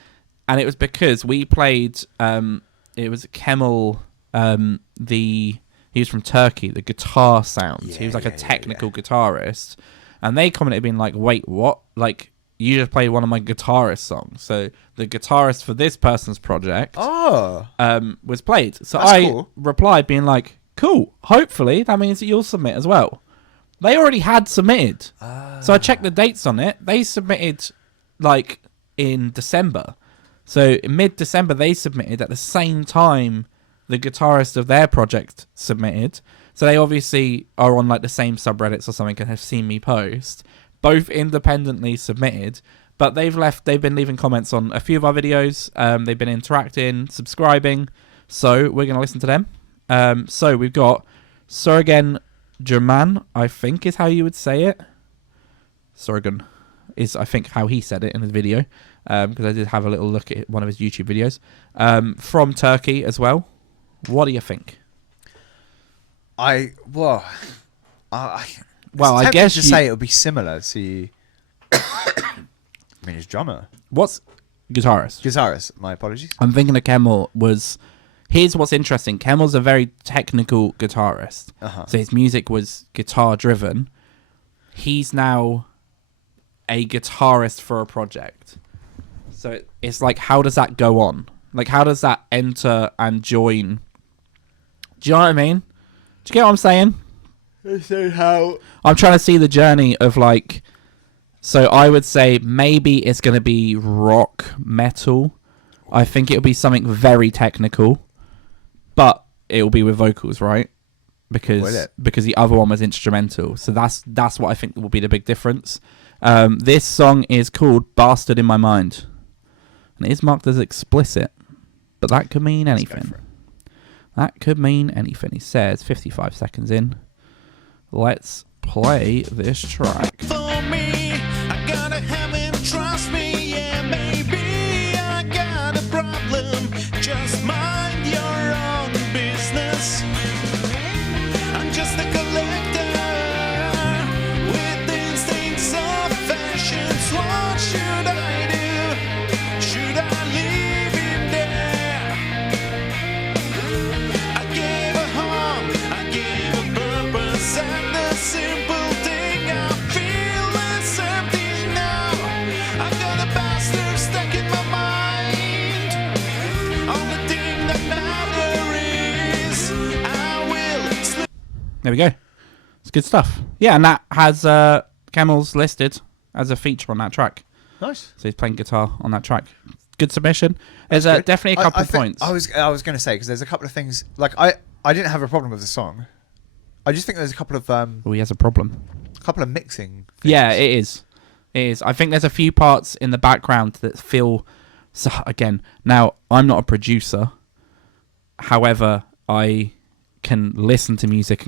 it was because we played, it was Kemal, he was from Turkey, the guitar sounds. He was like a technical guitarist. And they commented being like, wait, what? Like, you just played one of my guitarist songs. So the guitarist for this person's project was played. So That's cool. replied being like, cool, hopefully that means that you'll submit as well. They already had submitted. So I checked the dates on it. They submitted like in December. So in mid-December, they submitted at the same time the guitarist of their project submitted. So they obviously are on like the same subreddits or something and have seen me post. Both independently submitted, but they've been leaving comments on a few of our videos. They've been interacting, subscribing. So we're going to listen to them. So we've got Sergen German, I think is how you would say it. Sergen is, I think, how he said it in his video, because I did have a little look at one of his YouTube videos. From Turkey as well. What do you think? I Well, I guess to say it would be similar to. I mean, his drummer, what's guitarist. My apologies. I'm thinking of Kemal was. Here's what's interesting. Kemal's a very technical guitarist, so his music was guitar driven. He's now a guitarist for a project, so it's like, how does that go on? Like, how does that enter and join? Do you know what I mean? Do you get what I'm saying? So how? I'm trying to see the journey of like. So I would say maybe it's going to be rock metal. I think it'll be something very technical, but it'll be with vocals, right? Because the other one was instrumental. So that's what I think will be the big difference. This song is called "Bastard in My Mind," and it is marked as explicit, but that could mean anything. That could mean anything. He says 55 seconds in. Let's play this track. For me, I gotta have him trust me. Yeah, maybe I got a problem. Just mind your own business. I'm just a collector with instincts of fashion. What should I do? Should I leave him there? I gave a home, I gave a purpose, and the simple thing I feel is empty now. I got a bastard stuck in my mind. Only thing that matters is I will slip. There we go. It's good stuff. Yeah, and that has Kemal's listed as a feature on that track. Nice. So he's playing guitar on that track. Good submission. There's Good. definitely a couple I of think- points. I was going to say, because there's a couple of things. Like I didn't have a problem with the song. I just think there's a couple of He has a problem. mixing. Things. Yeah, it is. It is. I think there's a few parts in the background that feel. So again, now I'm not a producer. However, I can listen to music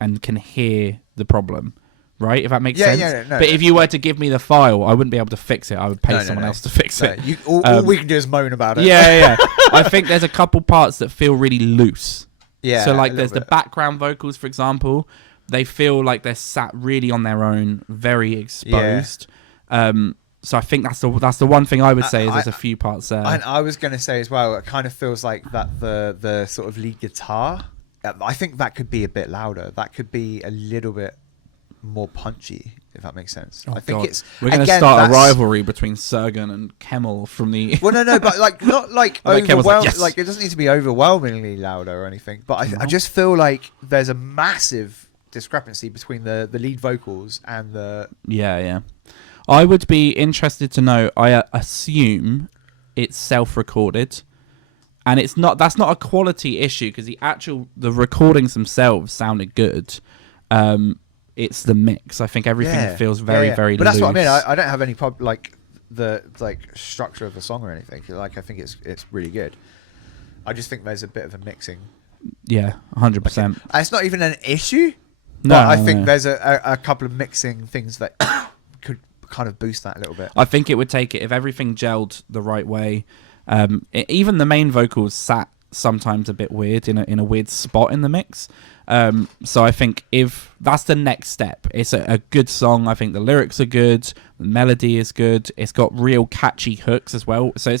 and can hear the problem. Right, if that makes sense. Yeah, no, but if you were to give me the file, I wouldn't be able to fix it. I would pay someone else to fix No, it. all we can do is moan about it. Yeah. I think there's a couple parts that feel really loose. Yeah. So a like little there's the bit. background vocals, for example. They feel like they're sat really on their own, very exposed. So I think that's the one thing I would say is there's a few parts there. And I was going to say as well, it kind of feels like that the sort of lead guitar. I think that could be a bit louder. That could be a little bit more punchy, if that makes sense. I think God. it's We're going to start a rivalry between Sergen and Kemal from the. Well, no, but like not like Like Kemal's like, yes. like it doesn't need to be overwhelmingly louder or anything. But I just feel like there's a massive discrepancy between the lead vocals and the. Yeah. I would be interested to know. I assume it's self-recorded, and it's not. That's not a quality issue because the recordings themselves sounded good. It's the mix. I think everything feels very very. But that's what I mean. loose. I don't have any problem like the structure of the song or anything. Like I think it's really good. I just think there's a bit of a mixing. Yeah, 100%. It's not even an issue. No, but I think no. there's a couple of mixing things that could kind of boost that a little bit. I think it would take it if everything gelled the right way. Even the main vocals sat sometimes a bit weird in a weird spot in the mix. So I think if that's the next step, it's a good song. I think the lyrics are good, the melody is good. It's got real catchy hooks as well. So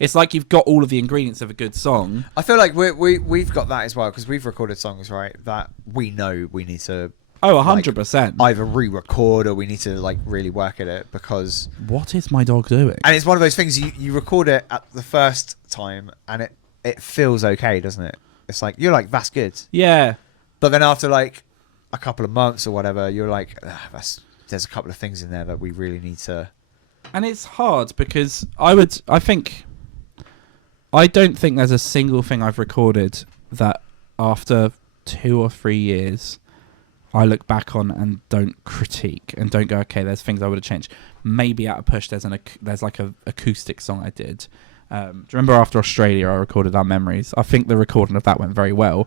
it's like you've got all of the ingredients of a good song. I feel like we've got that as well because we've recorded songs, right, that we know we need to. Oh, 100%. Either re-record or we need to like really work at it because. What is my dog doing? And it's one of those things you record it at the first time and it feels okay, doesn't it? It's like you're like that's good. Yeah. But then after like a couple of months or whatever, you're like, there's a couple of things in there that we really need to. And it's hard because I don't think there's a single thing I've recorded that after 2 or 3 years I look back on and don't critique and don't go, okay, there's things I would have changed. Maybe at a push there's like a acoustic song I did. Do you remember after Australia I recorded Our Memories? I think the recording of that went very well.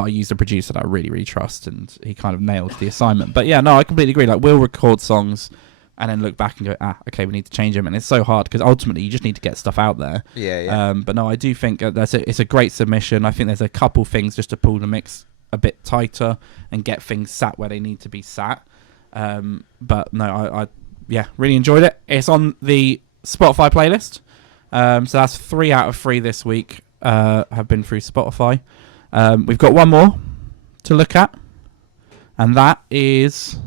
but I used a producer that I really, really trust, and he kind of nailed the assignment. But yeah, no, I completely agree. Like, we'll record songs and then look back and go, okay, we need to change them. And it's so hard because ultimately you just need to get stuff out there. Yeah. But no, I do think it's a great submission. I think there's a couple things just to pull the mix a bit tighter and get things sat where they need to be sat. But no, I really enjoyed it. It's on the Spotify playlist. So that's 3 out of 3 this week have been through Spotify. We've got one more to look at, and that is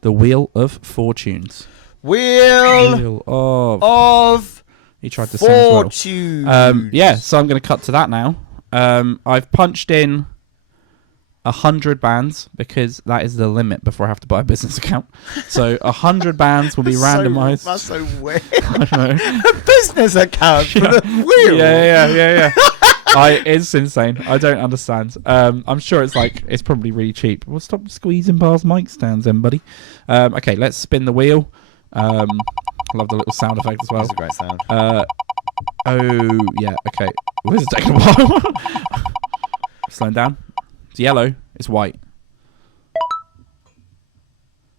the Wheel of Fortunes. Wheel of He tried to sing as well. Fortunes. So I'm going to cut to that now. I've punched in 100 bands because that is the limit before I have to buy a business account. So 100 bands will be randomized. That's so weird. I don't know. A business account for the wheel. Yeah. It's insane. I don't understand. I'm sure it's probably really cheap. Well, stop squeezing past mic stands then, buddy. Okay, let's spin the wheel. Love the little sound effect as well. That's a great sound. Okay. This is taking a while. Slowing down. It's yellow. It's white.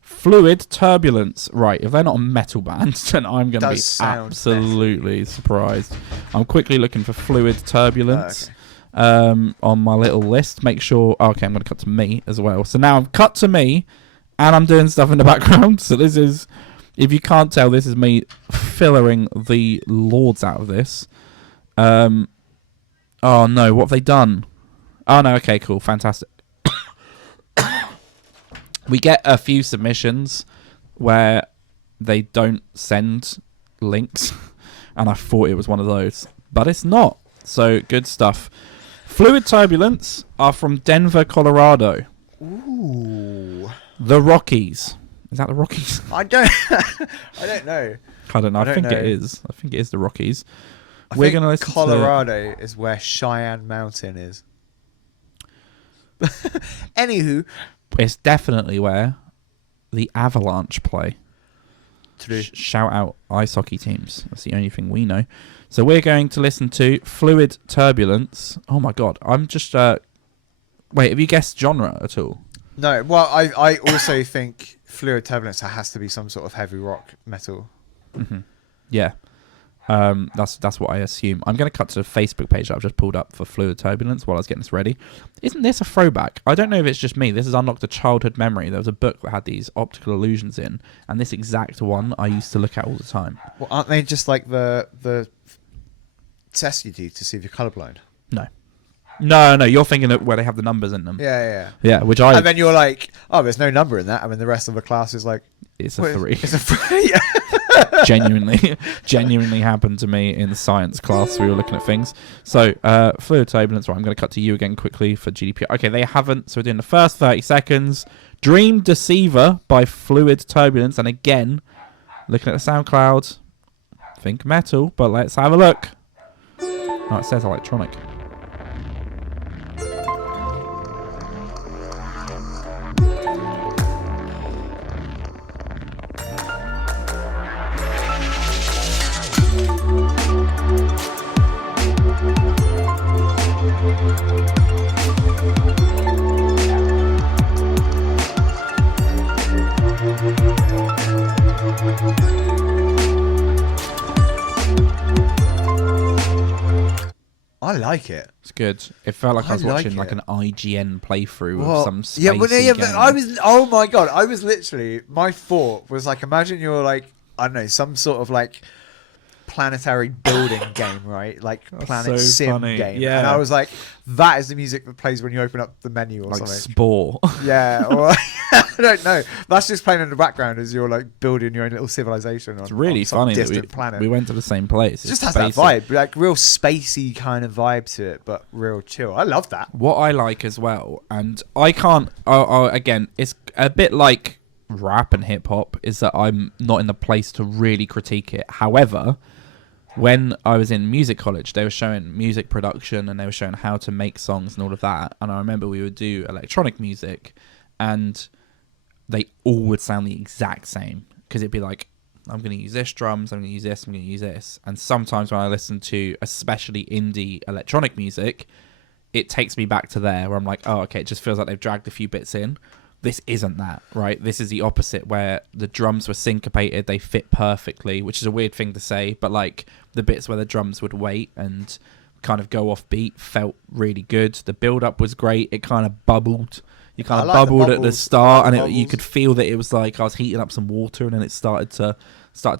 Floyd, Turbulence. Right, if they're not a metal band, then I'm going to be absolutely surprised. I'm quickly looking for Floyd, Turbulence on my little list. Make sure... Okay, I'm going to cut to me as well. So now I'm cut to me, and I'm doing stuff in the background. So this is... If you can't tell, this is me fillering the lords out of this. Oh, no. What have they done? Oh, no. Okay, cool. Fantastic. We get a few submissions where they don't send links, and I thought it was one of those, but it's not. So good stuff. Floyd, Turbulence are from Denver, Colorado. Ooh. The Rockies. Is that the Rockies? I don't know. I don't know. I think know. it is. I think it is the Rockies. We're going to listen Colorado is where Cheyenne Mountain is. Anywho, it's definitely where the Avalanche play. True. Shout out ice hockey teams. That's the only thing we know. So we're going to listen to Floyd, Turbulence. Oh my god, I'm just wait, have you guessed genre at all? No, well, I also think Floyd Turbulence has to be some sort of heavy rock metal. Mm-hmm. Yeah. That's what I assume. I'm going to cut to the Facebook page that I've just pulled up for Floyd Turbulence while I was getting this ready. Isn't this a throwback? I don't know if it's just me. This has unlocked a childhood memory. There was a book that had these optical illusions in, and this exact one I used to look at all the time. Well, aren't they just like the test you do to see if you're colourblind? No, you're thinking of where they have the numbers in them. Yeah. Yeah, which I... And then you're like, oh, there's no number in that. And then the rest of the class is like... It's a 3. It's a 3, yeah. genuinely happened to me in the science class. We were looking at things. So, Floyd Turbulence. Right, I'm going to cut to you again quickly for GDPR. Okay, they haven't. So we're doing the first 30 seconds. Dream Deceiver by Floyd Turbulence. And again, looking at the SoundCloud, think metal, but let's have a look. Oh, it says electronic. I like it. It's good. It felt like I was like watching like it. an IGN playthrough Well, of some spacey yeah, game. but I was. Oh my god! I was literally. My thought was like, imagine you're like, I don't know, some sort of like planetary building game, right? Like Planet so Sim funny. game. Yeah. And I was like, that is the music that plays when you open up the menu or like something. Spore. Yeah, or I don't know. That's just playing in the background as you're like building your own little civilization. It's really on some funny that distant planet. we went to the same place. It just has that vibe, like real spacey kind of vibe to it, but real chill. I love that. What I like as well, and I can't. Again, it's a bit like rap and hip hop. Is that I'm not in the place to really critique it. However, when I was in music college, they were showing music production and they were showing how to make songs and all of that. And I remember we would do electronic music, and they all would sound the exact same because it'd be like, I'm going to use this drums, I'm going to use this, I'm going to use this. And sometimes when I listen to especially indie electronic music, it takes me back to there where I'm like, oh, okay, it just feels like they've dragged a few bits in. This isn't that, right? This is the opposite, where the drums were syncopated, they fit perfectly, which is a weird thing to say, but like the bits where the drums would wait and kind of go off beat felt really good. The build up was great. It kind of bubbled. You kind of bubbled at the start, and you could feel that it was like I was heating up some water, and then it started to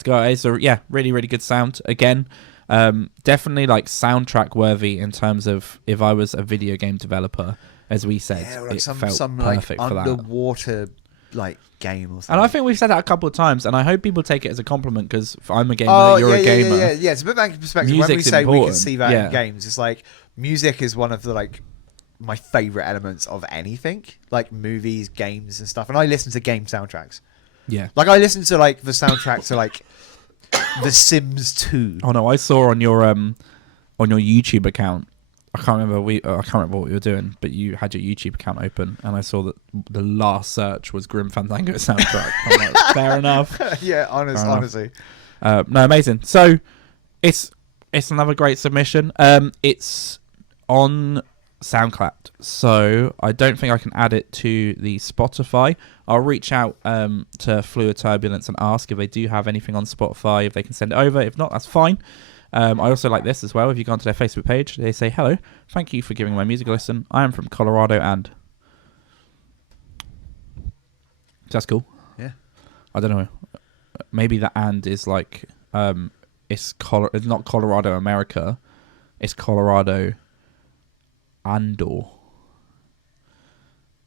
go. So yeah, really, really good sound. Again, definitely like soundtrack worthy in terms of if I was a video game developer, as we said, Yeah, like it some felt like perfect for that. underwater like game or something. And I think we've said that a couple of times, and I hope people take it as a compliment, because I'm a gamer, you're a gamer. Yeah. It's a bit back in perspective. When we Music's say we can important. see that Yeah. in games, it's like music is one of the like my favorite elements of anything, like movies, games, and stuff. And I listen to game soundtracks. Yeah. Like I listen to like the soundtrack to like The Sims 2. Oh no, I saw on your YouTube account. I can't remember what we were doing, but you had your YouTube account open, and I saw that the last search was Grim Fandango soundtrack. I'm like, fair enough. Yeah, honestly. No, amazing. So it's another great submission. It's on SoundCloud, so I don't think I can add it to the Spotify. I'll reach out to Fluid Turbulence and ask if they do have anything on Spotify, if they can send it over. If not, that's fine. I also like this as well. If you go onto their Facebook page, they say, hello, thank you for giving my music a listen. I am from Colorado, and that's cool. Yeah. I don't know. Maybe the and is like it's not Colorado, America. It's Colorado Andor.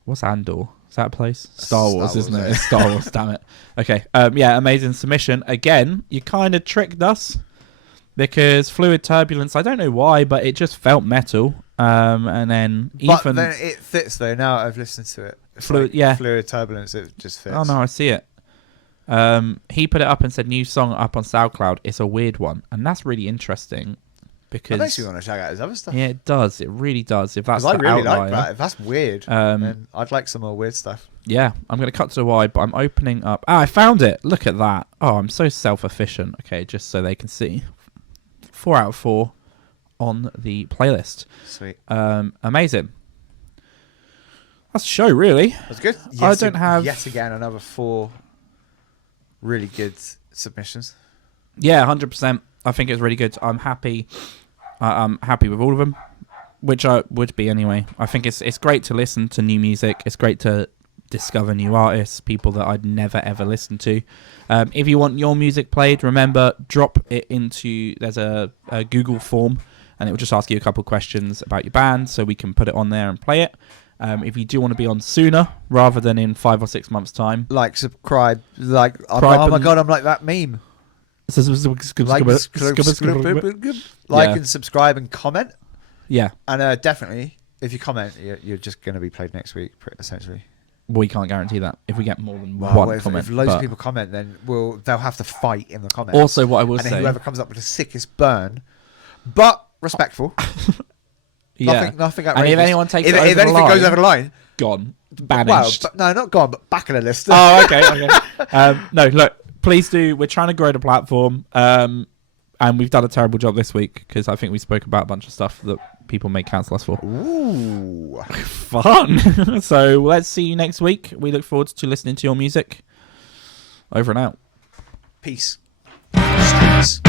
What's Andor? Is that a place? Star Wars, isn't it? It's Star Wars, damn it. Okay. Yeah, amazing submission. Again, you kind of tricked us, because Fluid Turbulence, I don't know why, but it just felt metal. And then But Ethan... then it fits though. Now I've listened to it. It's Fluid- like yeah. Fluid Turbulence, it just fits. Oh, no, I see it. He put it up and said, new song up on SoundCloud. It's a weird one. And that's really interesting, because... That makes me want to check out his other stuff. Yeah, it does. It really does. If that's Because the I really outlier, like that. If that's weird, then I'd like some more weird stuff. Yeah, I'm going to cut to the wide, but I'm opening up... I found it. Look at that. Oh, I'm so self-efficient. Okay, just so they can see. 4 out of 4 on the playlist. Sweet. Amazing. That's the show, really. That's good. I don't have... Yet again, another 4 really good submissions. Yeah, 100%. I think it's really good. I'm happy. I'm happy with all of them, which I would be anyway. I think it's great to listen to new music. It's great to discover new artists, people that I'd never ever listen to. If you want your music played, remember, drop it into... There's a Google form, and it will just ask you a couple of questions about your band, so we can put it on there and play it. If you do want to be on sooner rather than in 5 or 6 months' time, Like, subscribe. Like, oh my god, I'm like that meme. Like Yeah. and subscribe and comment. Yeah, And definitely, if you comment, you're just going to be played next week, essentially. we can't guarantee that if we get more than Well, one if comment. loads but of people comment, then they'll have to fight in the comments. Also, what I will and say, whoever comes up with the sickest burn, but respectful. yeah, Nothing and outrageous. if anyone takes if it over anything the line, goes over the line, gone, well, banished. no, not gone, but back in the list. Oh, okay. No, look, please do. We're trying to grow the platform, and we've done a terrible job this week, because I think we spoke about a bunch of stuff that people may cancel us for. Ooh. Fun. So let's see you next week. We look forward to listening to your music. Over and out. Peace. Streets.